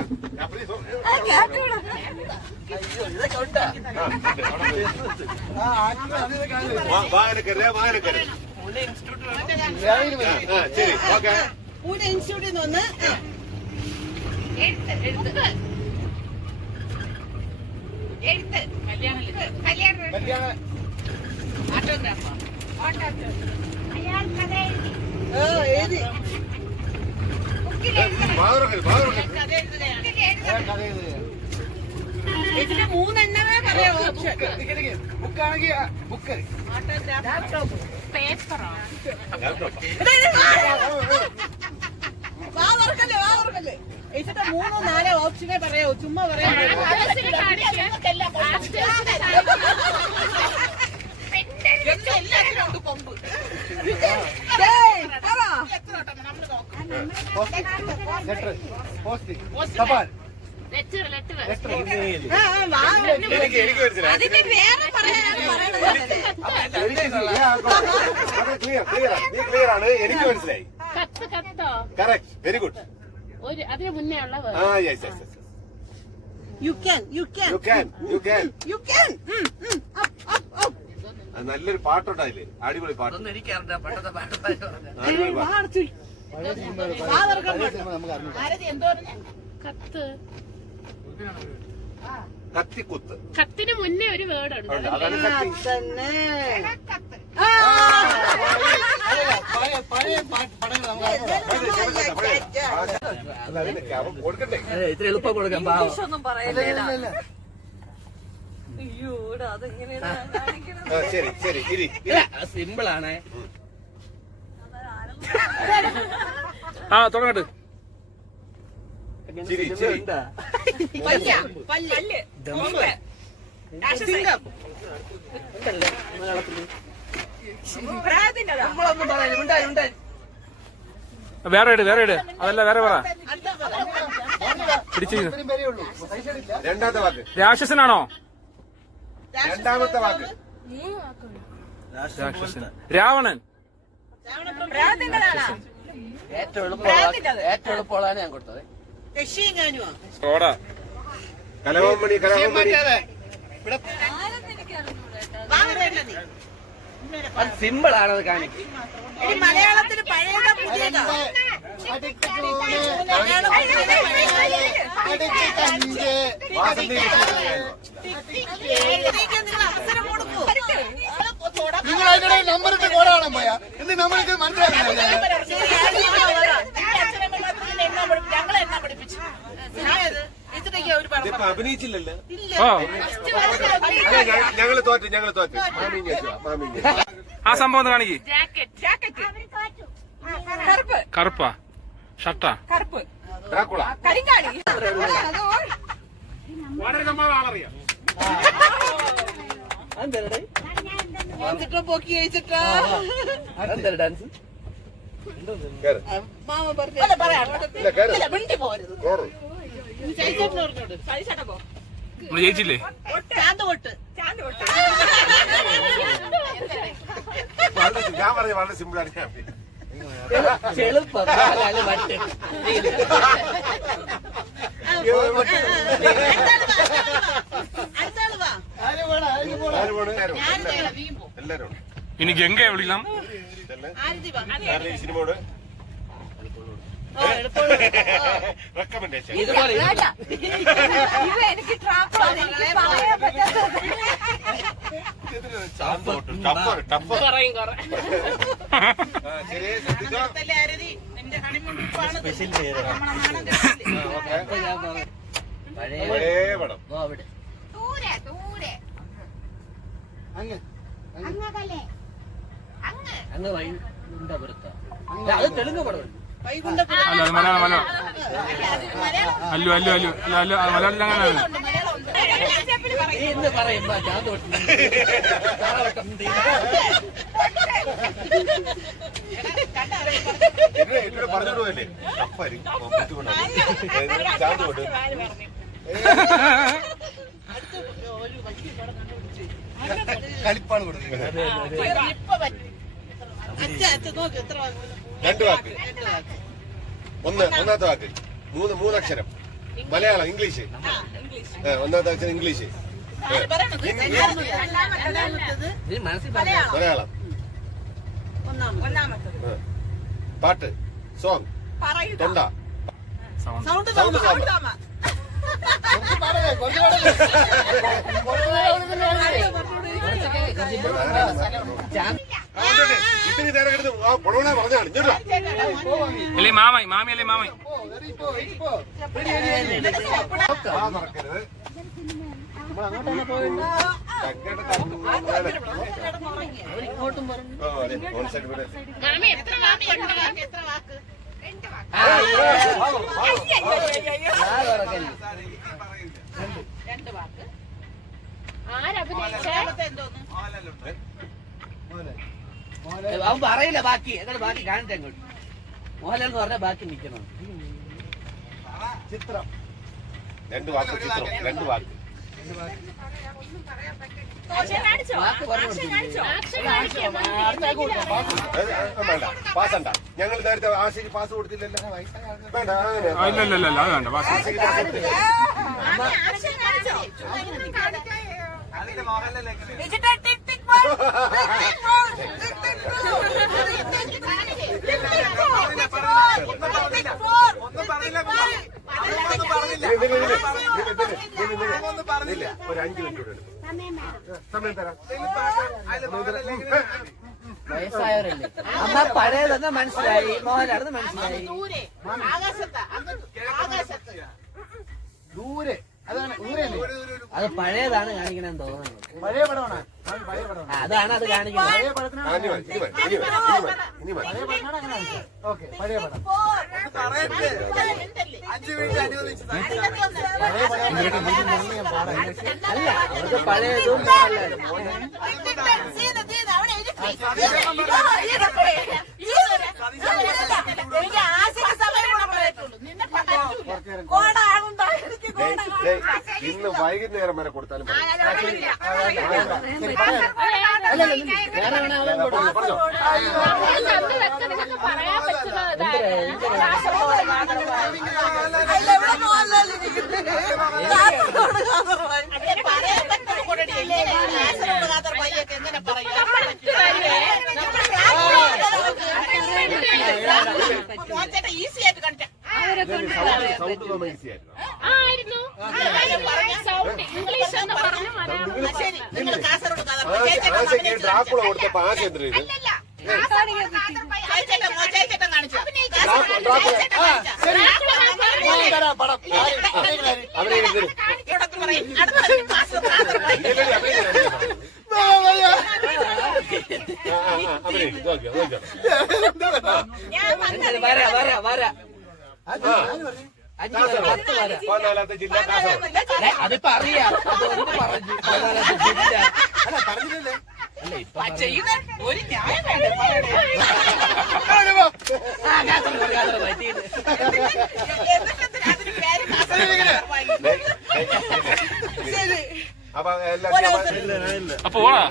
ശരി, ഓക്കെ. പൂനെ ഇൻസ്റ്റിറ്റ്യൂട്ടിൽ നിന്ന് വന്ന് എഴുതി ഇതിന് മൂന്നെണ്ണമേ പറയാം. ബുക്കാണെങ്കിൽ ബുക്ക്, വാവർക്കല്ലേ ഇതിന്റെ 3-4 ഓപ്ഷനെ പറയാവൂ. ചുമ്മാ പറയാം. ക്ലിയർ ആണ്, എനിക്ക് മനസ്സിലായി. Correct, very good. അതിന് മുന്നേ ഉള്ള നല്ലൊരു പാട്ടുണ്ട് അതില്. അടിപൊളി പാട്ട്. കത്ത്. കത്തിക്കുത്ത്. കത്തിന് മുന്നേ ഒരു വേർഡ് ഉണ്ട്. അതാണ് കത്തി. കൊടുക്കട്ടെ. ഇത്ര എളുപ്പം കൊടുക്കാം. ശരി ശരി, ഇരി. സിമ്പിൾ ആണ്. ആ തുടങ്ങട്ടെ. ചിരി ചിരി. വേറെ ഇട്, വേറെ ഇട്. അതല്ല, വേറെ പറ. പിടിച്ചു. രണ്ടാമത്തെ വാക്ക് രാക്ഷസനാണോ? രണ്ടാമത്തെ വാക്ക് രാക്ഷസൻ. രാവണൻ. ഏറ്റവും എളുപ്പമുള്ളതാണ് ഞാൻ കൊടുത്തത്. ഓടാ. കലവമ്മണി. കലവമ്മണി. അത് സിമ്പിൾ ആണ്, അത് കാണിക്കും. മലയാളത്തിൽ പഴയതാ പുതിയതാ? നിങ്ങൾ അതിനിടെ നമ്പറിട്ട് കോടാണ് പോയാ എന്ത് നമ്മൾക്ക് മനസ്സിലാക്കുന്നില്ല. അഭിനയിച്ചില്ലല്ലോ. ഓ ഞങ്ങള് തോറ്റ് മാമി ആ സംഭവം ഒന്ന് കാണിക്ക്. കറുപ്പാ ഷർട്ടാ ഡ്രാക്കുള. വളരെ നമ്മൾ ആളറിയാം. ഡാൻസ് കേറ്. ഇല്ല, കേറ്. കേറ്. നമ്മൾ ജയിച്ചില്ലേ? ഞാൻ പറഞ്ഞു വളരെ സിമ്പിൾ ആണ്. ചെളുപ്പം എല്ലാരും ഇനി ഗംഗയെ വിളിക്കണം. സിനിമയോട് റെക്കമെൻഡേഷൻ. ഇതുപോലെ പഴയ പടം. അങ്ങ് വൈകുണ്ഠപുരത്താ. അത് തെലുങ്ക് പടം. അല്ല അത് മലയാളം അല്ലു മലയാളത്തിൽ അങ്ങനെ ഇന്ന് പറയുമ്പോ എന്നോട് പറഞ്ഞോടുവല്ലേ ചാന്തോട്ട് കളിപ്പാണ് കൊടുക്കുന്നത്. 2 വാക്ക്. ഒന്നാമത്തെ വാക്ക് 3 അക്ഷരം. മലയാളം ഇംഗ്ലീഷ്. ഒന്നാമത്തെ അക്ഷരം ഇംഗ്ലീഷ്. മലയാളം. പാട്ട് സോങ് തൊണ്ട സൗണ്ട് ഇത്തിരി നേരം കിടന്ന് പൊളവണ പറഞ്ഞാണ് ഇങ്ങോട്ടാ. അല്ലേ മാമി അല്ലേ മാമി. മറക്കരുത്. അവൻ പറയില്ല ബാക്കി. എന്നിട്ട് ബാക്കി കാണിട്ടെ അങ്ങോട്ട്. മോഹൻലാൽ എന്ന് പറഞ്ഞാൽ ബാക്കി നിൽക്കണം. ചിത്രം 2 വാക്ക്. ചിത്രം 2 വാക്ക്. വേണ്ട പാസ്സണ്ട. ഞങ്ങൾ നേരത്തെ ആശയ്ക്ക് പാസ് കൊടുത്തില്ലല്ലോ. വേണ്ട ഇല്ല അത് വേണ്ട. ആശയ്ക്ക് പാസ് കൊടുത്തില്ല. ഒരു 5 മിനിറ്റ് കൂടെ എടുക്കും. സമയം തരാം. വയസ്സായവരല്ലേ അമ്മ പഴയതെന്ന് മനസ്സിലായി. മോഹൻലാലെന്ന് മനസ്സിലായി. ദൂരെ അതാണ് ദൂരല്ലേ? അത് പഴയതാണ് കാണിക്കണെന്ന് തോന്നുന്നു. പഴയ പടമാണ്. പഴയ പടമാണ്. അതാണ് അത് കാണിക്കുന്നത്. പഴയ പടത്തിനാണ് ഇനി മതി. പഴയ പടത്തിനാണ് അങ്ങനെ കാണിച്ചത്. ഓക്കെ പഴയ പടം. പഴയ പടം അല്ല അവർക്ക് പഴയതും മോഹൻലാലും. ഇന്ന് വൈകുന്നേരം വരെ കൊടുത്താലും വേറെ വേണേ അവളെ പറഞ്ഞോ. എങ്ങനെ പറയാ കൊണ്ട് സൗണ്ട് തോന്നുന്ന ഈസി ആയിരുന്നു. സൗണ്ട് ഇംഗ്ലീഷ് എന്ന് പറഞ്ഞു ആശയ്ക്ക് ഡ്രാക്കുള കൊടുത്തപ്പോ ആശ എന്ത് ചെയ്തു? അവരെ പതിനാലാമത്തെ ജില്ല കാസർഗോഡ്. അതിപ്പോ അറിയാം. അതൊന്ന് പറഞ്ഞു 14 ജില്ല. അല്ല പറഞ്ഞില്ലല്ലേ? ഒരു ന്യായം വേണ്ടേ? അപ്പൊ അപ്പൊ പോടാ.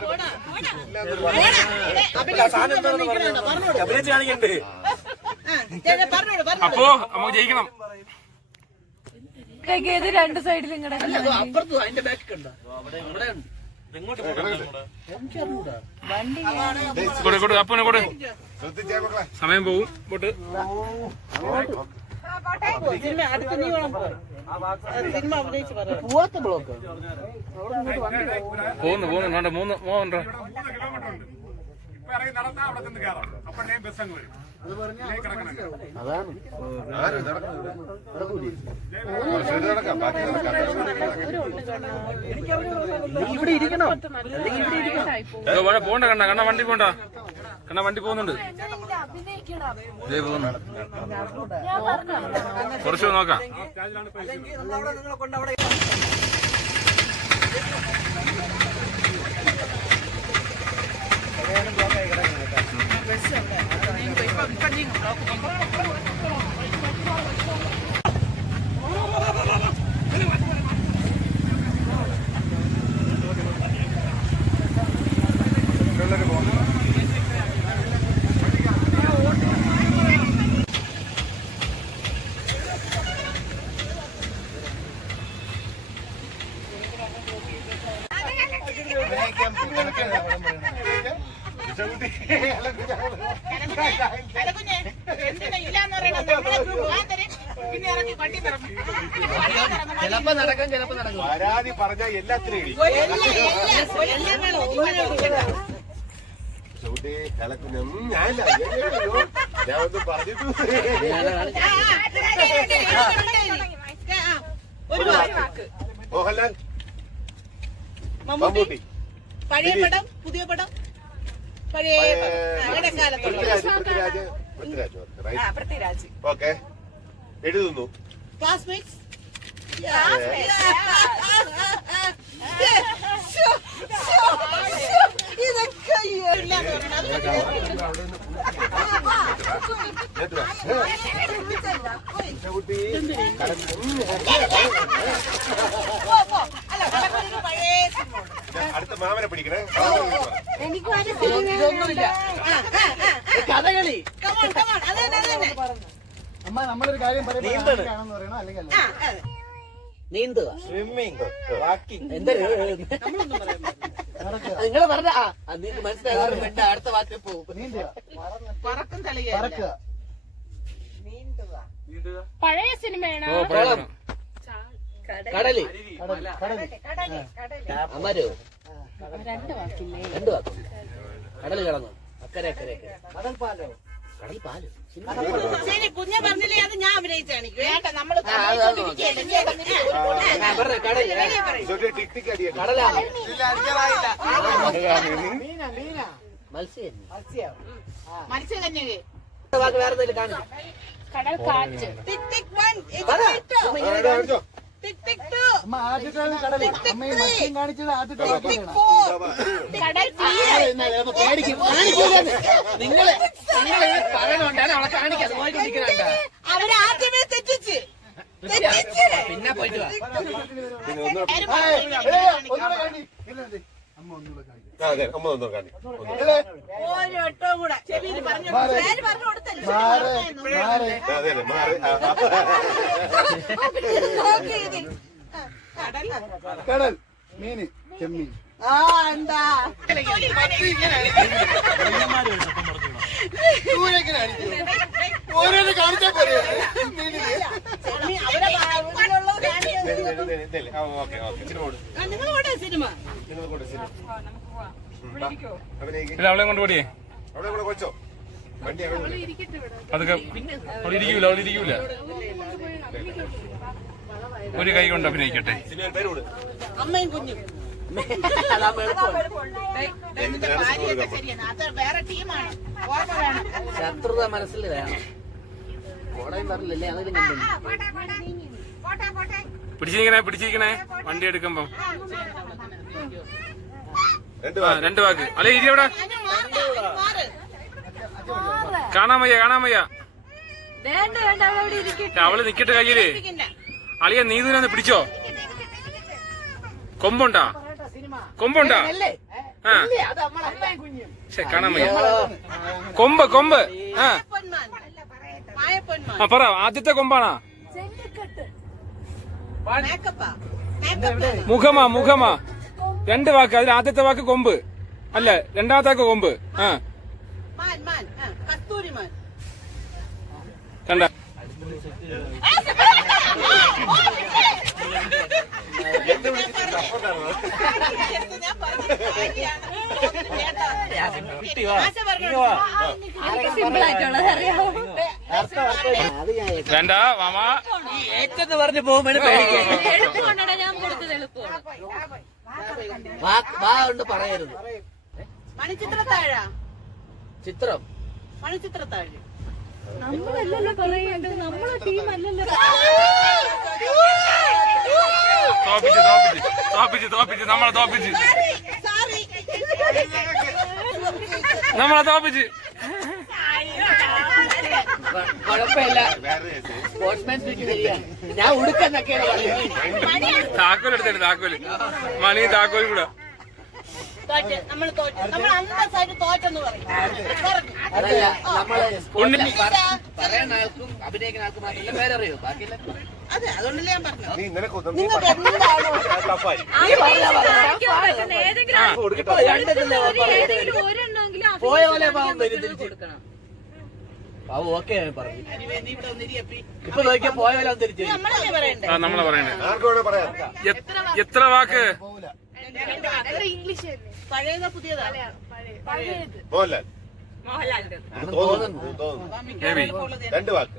അപ്പോ നമുക്ക് ജയിക്കണം. ഇത് രണ്ട് സൈഡിലും കിടക്കും. അപ്പുറത്തും അതിന്റെ ബാക്ക് കണ്ടോ? ഇവിടെ ഉണ്ട്. കൊടു അപ്പനെ കൊടു. ശ്രദ്ധിച്ചേ മക്കളെ. സമയം പോവും. പോട്ട് പോവാത്ത ബ്ലോക്ക് പോകുന്നു വേണ്ട 3 അതാണ് നടക്കാം, ബാക്കി നടക്കാം. ഇവിടെ ഇരിക്കണോ? അല്ലെങ്കിൽ ഇവിടെ ഇരിക്കണോ? പോണ്ട കണ്ണ വണ്ടി പോണ്ട. കണ്ണ വണ്ടി പോകുന്നുണ്ട്. കുറച്ച് നോക്കാം. ചിലപ്പോ നടക്കും, ചിലപ്പോ നടക്കും. പരാതി പറഞ്ഞ എല്ലാത്തിനും ഞാനില്ല, ഞാൻ ഒന്ന് പറഞ്ഞിട്ട് മോഹൻലാൽ, മമ്മൂട്ടി, പഴയ പടം, പുതിയ പടം, പഴയ പൃഥ്വിരാജ്. ഓക്കെ, എഴുതുന്നു. ക്ലാസ്മേറ്റ്സ്. അടുത്ത മാമനെ പിടിക്കണേ. ഇതൊന്നുമില്ല. കഥകളി. അമ്മ നമ്മളൊരു കാര്യം പറയുന്നത് പറയണോ അല്ലെങ്കിൽ നീന്തുക, സ്വിമ്മിങ്, വാക്കിംഗ്. എന്താ നിങ്ങൾ പറഞ്ഞ നിങ്ങൾക്ക് മനസ്സിലാകാൻ വേണ്ട അടുത്ത വാക്കിൽ പോകും. പറക്കുക. പഴയ സിനിമയാണ്. കടല്, അമരോ, രണ്ട് വാക്കില്ലേ? 2 വാക്കും. കടല് കടന്നു, അക്കരെ അക്കരെ. കടൽ പാലോ? കടൽ പാല്. ശരി, കുഞ്ഞ പറഞ്ഞില്ലേ അത് ഞാൻ അഭിനയിച്ചാണ്. നമ്മള് കടലാണ് മീന മത്സ്യം. മത്സ്യകന്യകെ. വാക്ക് വേറെ എന്തെങ്കിലും കാണും. കടൽ കാറ്റ്. ടിക് ടിക് 1, ടിക് ടിക് 2, അമ്മ ആദ്യത്തെ കടൽ. അമ്മ ഈ മത്സ്യം കാണിച്ചത് ആദ്യത്തെ ടിക് 4. കടൽ പേടിക്കും. നിങ്ങൾ പറയണോണ്ടാണ് അവളെ കാണിക്കാതെ പോയിക്കൊണ്ടിരിക്കണ. അവരാദ്യമേ തെറ്റിച്ച് പിന്നെ പോയിട്ട് വാ. അതെ, അമ്മ ഒന്നും കാണി. ഒരു വട്ടവും കൂടെ ചെവിയിൽ പറഞ്ഞു കൊടുത്തല്ലോ. അതെ മാറി. കടൽ, മീന്, ചെമ്മീൻ. എന്താ ഓരോന്ന് കാണിച്ചാൽ പോരെ ഓക്കെ സിനിമ സിനിമ നിങ്ങൾ കൊണ്ട് സിനിമ അഭിനയിക്കും ഇല്ല അവളെ കൊണ്ട് ഓടിയേ അവിടെ കൂടെ കൊച്ചോ വണ്ടി അവിടെ അതൊക്കെ അവിടെ ഇരിക്കൂല ഒരു കൈ കൊണ്ട് അഭിനയിക്കട്ടെ. സിനിമ പേര് കൊടു അമ്മയും കുഞ്ഞും വേറെ ടീമാണ് ശത്രുത മനസ്സിൽ വേണം. കോടതി പറഞ്ഞില്ലേ അതെങ്കിലും കണ്ടു. പിടിച്ചിരിക്കണേ വണ്ടി എടുക്കുമ്പോ. രണ്ട് വാക്ക് അല്ലെ ഇരി അവിടെ. കാണാൻ വയ്യ വേണ്ട അവിടെ ഇരിക്കട്ടെ. അവള് നിക്കട്ടെ കയ്യില്. അളിയ നീതുനെ പിടിച്ചോ. കൊമ്പുണ്ടാ ആ കാണാൻ വയ്യ. കൊമ്പ് ആ പറ. ആദ്യത്തെ കൊമ്പാണാ മുഖമാ. രണ്ട് വാക്ക്. അതിൽ ആദ്യത്തെ വാക്ക് കൊമ്പ് അല്ല, രണ്ടാമത്തെ വാക്ക് കൊമ്പ്. ആ കണ്ട വേണ്ട മാമ ഏറ്റെന്ന് പറഞ്ഞു പോകുമ്പോൾ പേടിക്കാൻ ഞാൻ കൊടുത്തത് എളുപ്പമാണ്. വാ കൊണ്ട് പറയരുത്. ചിത്രം മണിച്ചിത്രത്താഴ് നമ്മളല്ലല്ലോ പറയേണ്ടത്, നമ്മളെ ടീം അല്ലല്ലോ. തോപ്പിച്ച് നമ്മളെ തോപ്പിച്ച് കുഴപ്പമില്ല. സ്പോർട്സ്മാൻ സ്പിരിറ്റ് ശരിയാണ്. ഞാൻ ഉടുക്കെന്നൊക്കെയാണ് പറയുന്നത്. താക്കോൽ എടുത്തേ. മണി താക്കോൽ കൂടെ നമ്മൾ അന്തസ്സായിട്ട് തോറ്റെന്ന് പറയും. അതല്ല, നമ്മള് പറയുന്ന ആൾക്കും അഭിനയിക്കുന്ന ആൾക്കും മാത്രമല്ല പേരറിയോ. ബാക്കിയുള്ള അതെ, അതുകൊണ്ടല്ലേ ഞാൻ പറഞ്ഞു. നീ നിനക്കൊന്നും നിങ്ങൾക്ക് എന്താണോ പോയ പോലെ പാവം വരും തിരിച്ചു. പാവം ഓക്കെ പറഞ്ഞു. ഇപ്പൊ നോക്കിയാ പോയ പോലെ തിരിച്ചു. നമ്മളല്ലേ പറയണ്ടേ? നമ്മളെ പറയണേ. ആർക്ക് വേണേ പറയാം. എത്ര വാക്ക്? ഇംഗ്ലീഷ് പഴയതോ പുതിയതാ? മോഹൻലാൽ തോന്നുന്നു രണ്ട് വാക്ക്.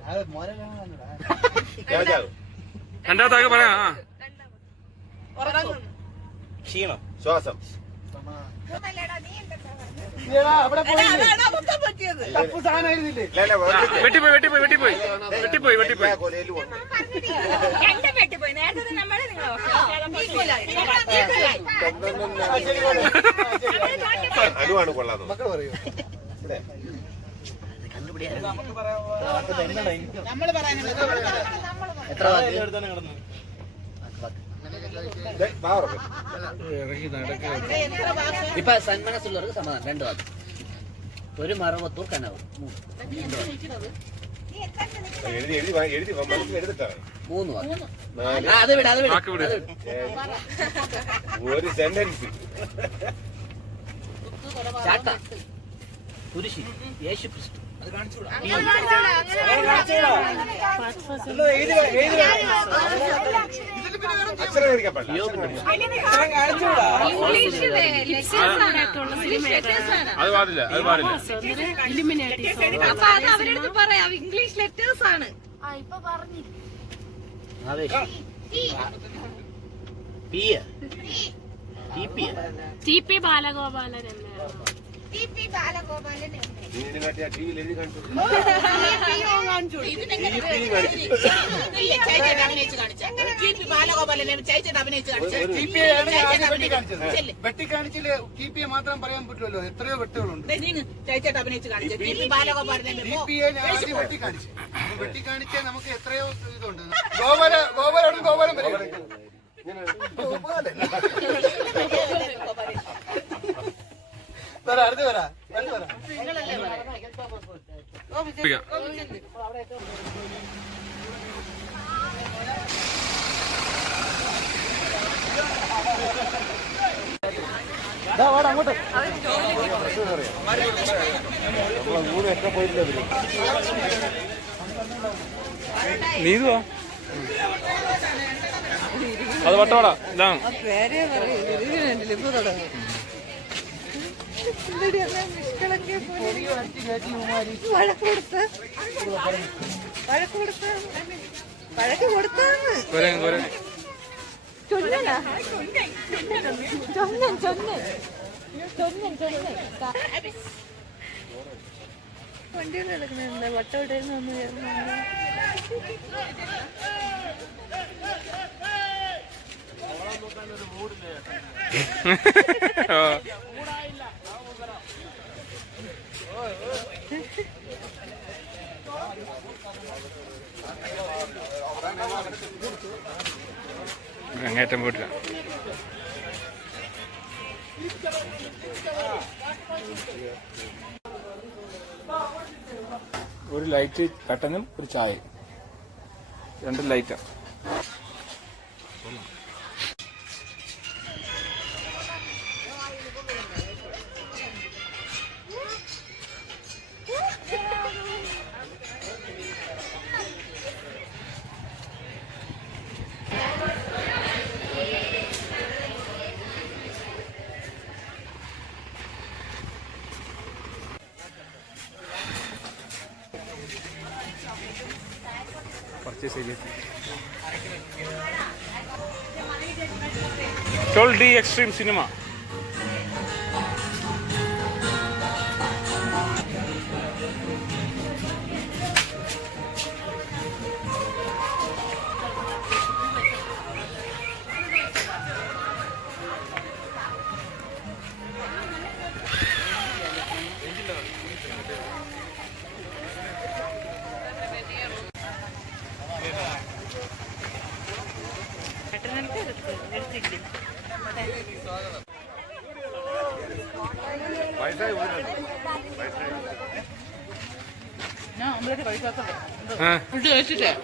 രാജാവ് രണ്ടാമത്തെ വാക്ക് പറയാം. ക്ഷീണം ശ്വാസം അവിടെ പറ്റിയത് തപ്പു സാധനമായിരുന്നില്ലേ? വെട്ടിപ്പോയി കൊലയിലും അനുവാണ് കൊള്ളാന്ന് മക്കൾ പറയൂ. നമ്മള് പറയാനുള്ളത് എത്ര വാക്ക്? ഇപ്പൊ സന്മനസ്സുള്ളവർക്ക് സമാധാനം. രണ്ട് വാക്ക്. ഒരു മറവത്തൂർ കനവ്. എഴുതിട്ടാണ് മൂന്ന് വാക്ക്. അത് വിട്. ഒരു സെന്റൻസ്. ചാട്ട കുരിശി യേശു ക്രിസ്തു. അക്ഷരം കാണിക്കാൻ പാടില്ല. അത് പാടില്ല. അപ്പൊ അത് അവരെടുത്ത് പറയാം. ഇംഗ്ലീഷ് ലെറ്റേഴ്സ് ആണ്. ടി പി ബാലഗോപാലൻ ടിവിയിൽ എഴുതി കാണിച്ചു. വെട്ടിക്കാണിച്ചില് ടി പി മാത്രം പറയാൻ പറ്റുമല്ലോ. എത്രയോ വെട്ടുകളുണ്ട്. ചേച്ചേട്ട് അഭിനയിച്ച് കാണിച്ചു. ടി പി ബാലഗോപാലനെ ടി പിയെ ഞാൻ ആദ്യം വെട്ടിക്കാണിച്ചു. വെട്ടിക്കാണിച്ച് നമുക്ക് എത്രയോ ഇതുണ്ട്. ഗോപാലം വരെ അടുത്ത് വരാ. അങ്ങോട്ട് നമ്മളെ 3 എത്ര പോയിട്ടില്ല. നീതുവാ അത് വട്ടവട ഇതാണ് വണ്ടിയിൽ കിടക്കുന്നുണ്ട് വട്ടോട്ടായിരുന്നു ഒന്ന് ചേർന്ന് അങ്ങേറ്റം പോയിട്ടില്ല. ഒരു ലൈറ്റ് കട്ടനും ഒരു ചായ, 2 ലൈറ്റ്. പർച്ചേസ് ചെയ്ത് 12D എക്സ്ട്രീം സിനിമ.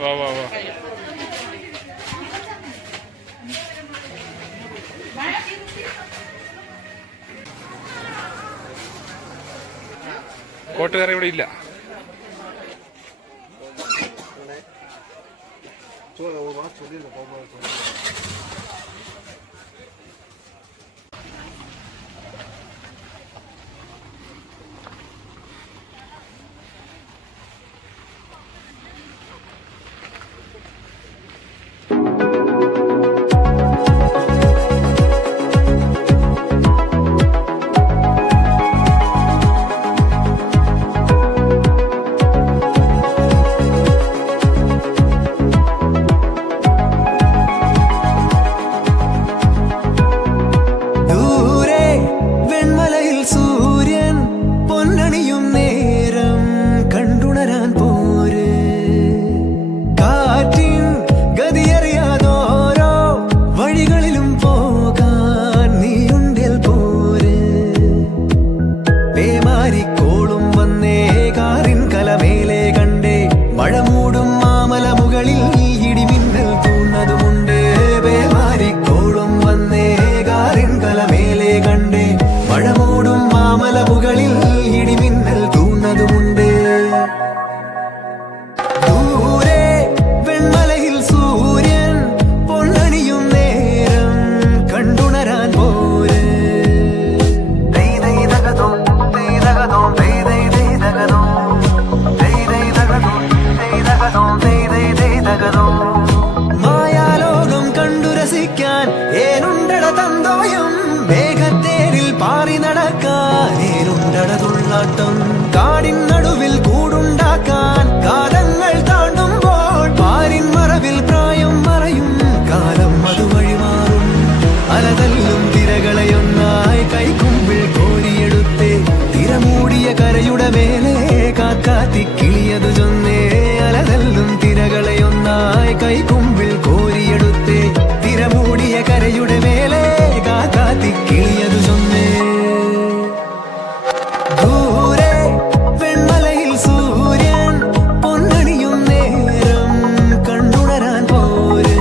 വാ വാ വാ. കോട്ടുകാരെ ഇവിടെ ഇല്ല. മായാലോകം കണ്ടു രസിക്കാൻ ഏനുണ്ടട തന്തോയം, മേഘത്തേരിൽ പാറി നടക്കാൻ ഏനുണ്ടട തുള്ളാട്ടം, കാടിൻ നടുവിൽ കൂടുണ്ടാക്കാൻ കാലങ്ങൾ താണ്ടുമ്പോൾ പാരിൻ മറവിൽ പ്രായം മറയും കാലം അതുവഴി മാറും. അലതല്ലും തിരകളെയൊന്നായി കൈക്കുമ്പിൾ കോരിയെടുത്തേ തിരമൂടിയ കരയുടെ മേലെ കാക്കാത്തി കിളിയതു ചൊന്നേ. അലതല്ലും തിരകളെയൊന്നായി കൈക്കുമ്പിൾ കോരിയെടുത്തേ തിരമൂടിയ കരയുടെ മേലെ കാക്കാത്തി കിളിയതു ചൊന്നേ. ദൂരെ വെൺമലയിൽ സൂര്യൻ പൊന്നണിയും നേരം കണ്ടുണരാൻ പോര്.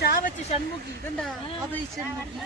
ഷാവച്ച് ഷൺമുഖി ഇതെന്താ അത് ഈ ഷൺമുഖി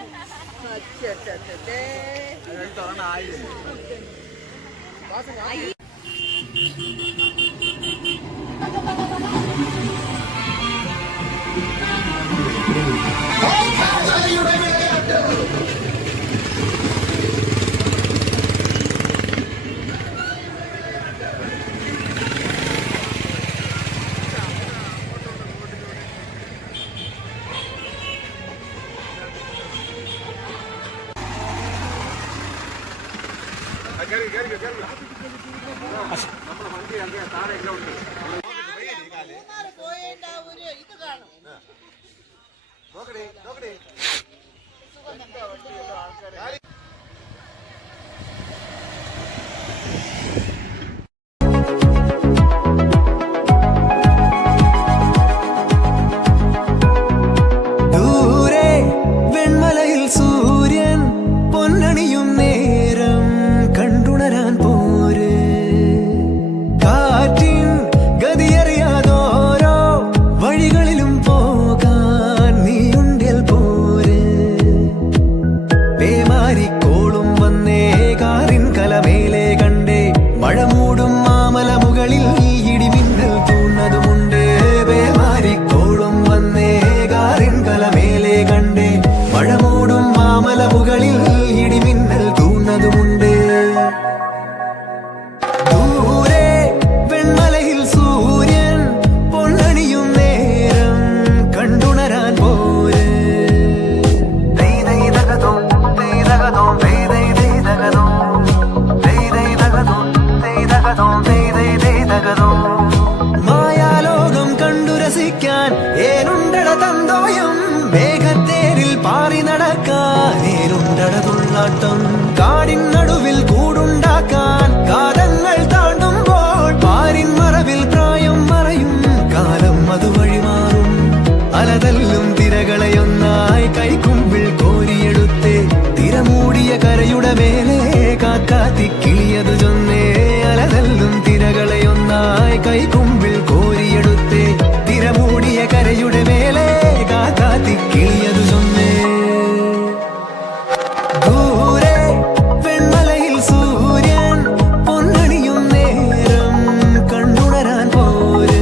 ദൂരെ വെൺമലയിൽ സൂര്യൻ പൊന്നണിയും നേരം കണ്ടുണരാൻ പോര് കാറ്റിൻ ഗതിയറിയാതോരോ വഴികളിലും പോകാൻ നീയുണ്ടിൽ പോര് പേമാരിക്കോളും വന്നേ കാറിൻ കലമേലെ കണ്ടേ മഴ മൂടും മാമല മുകളിൽ ഇടിമിന്നൽ തൂന്നതുമുണ്ട് പേമാരിക്കോളും വന്നേ കാറിൻ കലമേലെ കണ്ടേ മഴ മൂടും മാമല മുകളിൽ ഇടിമിന്നൽ തൂന്നതുമുണ്ട് ദൂരെ വെൺമലയിൽ സൂര്യൻ പൊന്നണിയും നേരം കണ്ടുണരാൻ പോര് മായാലോകം കണ്ടു രസിക്കാൻ ഏനുണ്ടട തന്തോയം മേഘത്തേരിൽ പാറി നടക്കാൻ ഏനുണ്ടട തുള്ളാട്ടം കാടിൻ നടുവിൽ കൂടുണ്ടാക്കാൻ കാലങ്ങൾ താണ്ടുമ്പോൾ പാരിൻ മറവിൽ പ്രായം മറയും കാലം അതുവഴി മാറും അലതല്ലും തിരകളെയൊന്നായി കൈക്കുമ്പിൾ കോരിയെടുത്തേ തിരമൂടിയ കരയുടെ മേലെ കാക്കാത്തി കിളിയതു ചൊന്നേ അലതല്ലും തിരകളെയൊന്നായി കൈക്കുമ്പിൾ കോരിയെടുത്തേ തിരമൂടിയ കരയുടെ മേലെ കാക്കാത്തി കിളിയതു ചൊന്നേ ദൂരെ വെൺമലയിൽ സൂര്യൻ പൊന്നണിയും നേരം കണ്ടുണരാൻ പോര്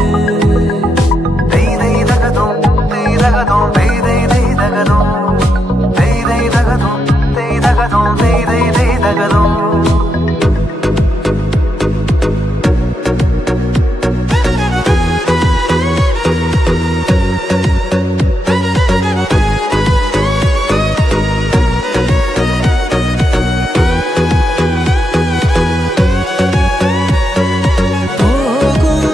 പോകും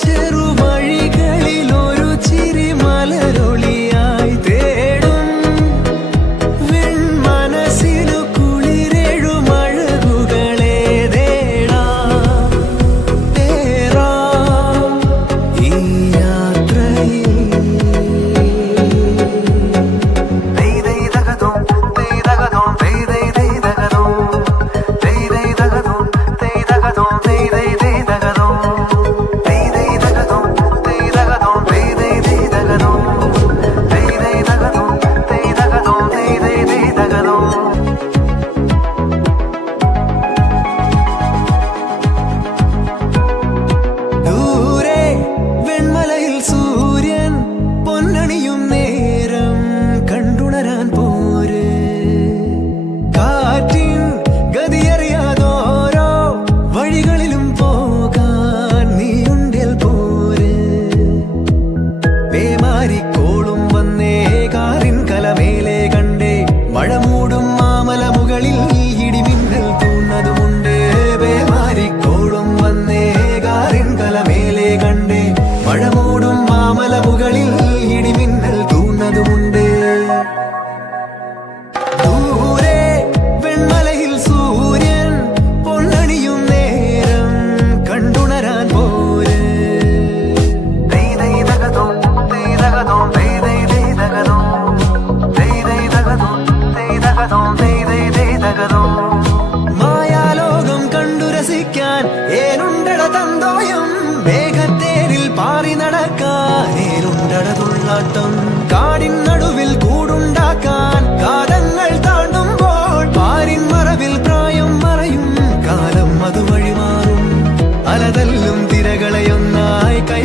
ചെറുവഴികളിൽ ഒരു ചിരി മലരൊളിയായി തേടും വെൺമനസ്സിനു കുളിരെഴുമഴകുകളെ തേടാം തേറാം ഈ യാത്രയിൽ ദൂരെ വെൺമലയിൽ സൂര്യൻ പൊന്നണിയും നേരം കണ്ടുണരാൻ പോര് കാറ്റിൻ ഗതിയറിയാതോരോ വഴികളിലും പോകാൻ നീയുണ്ടിൽ പോര് പേമാരിക്കോളും വന്നേ കാറിൻ കലമേലെ കണ്ടേ മഴ മൂടും മാമല മുകളിൽ ഇടിമിന്നൽ തൂന്നതുമുണ്ട് പേമാരിക്കോളും വന്നേ കാറിൻ കലമേലെ കണ്ടേ മഴ തേരിൽ പാറി നടക്കാനേരുണ്ടടതുള്ളാട്ടം കാടിൻ നടുവിൽ കൂടുണ്ടാക്കാൻ കാലങ്ങൾ താണ്ടുമ്പോൾ പാരിൻ മറവിൽ പ്രായം മറയും കാലം അത് വഴിമാറും അലതല്ലും തിരകളെയൊന്നായി കൈ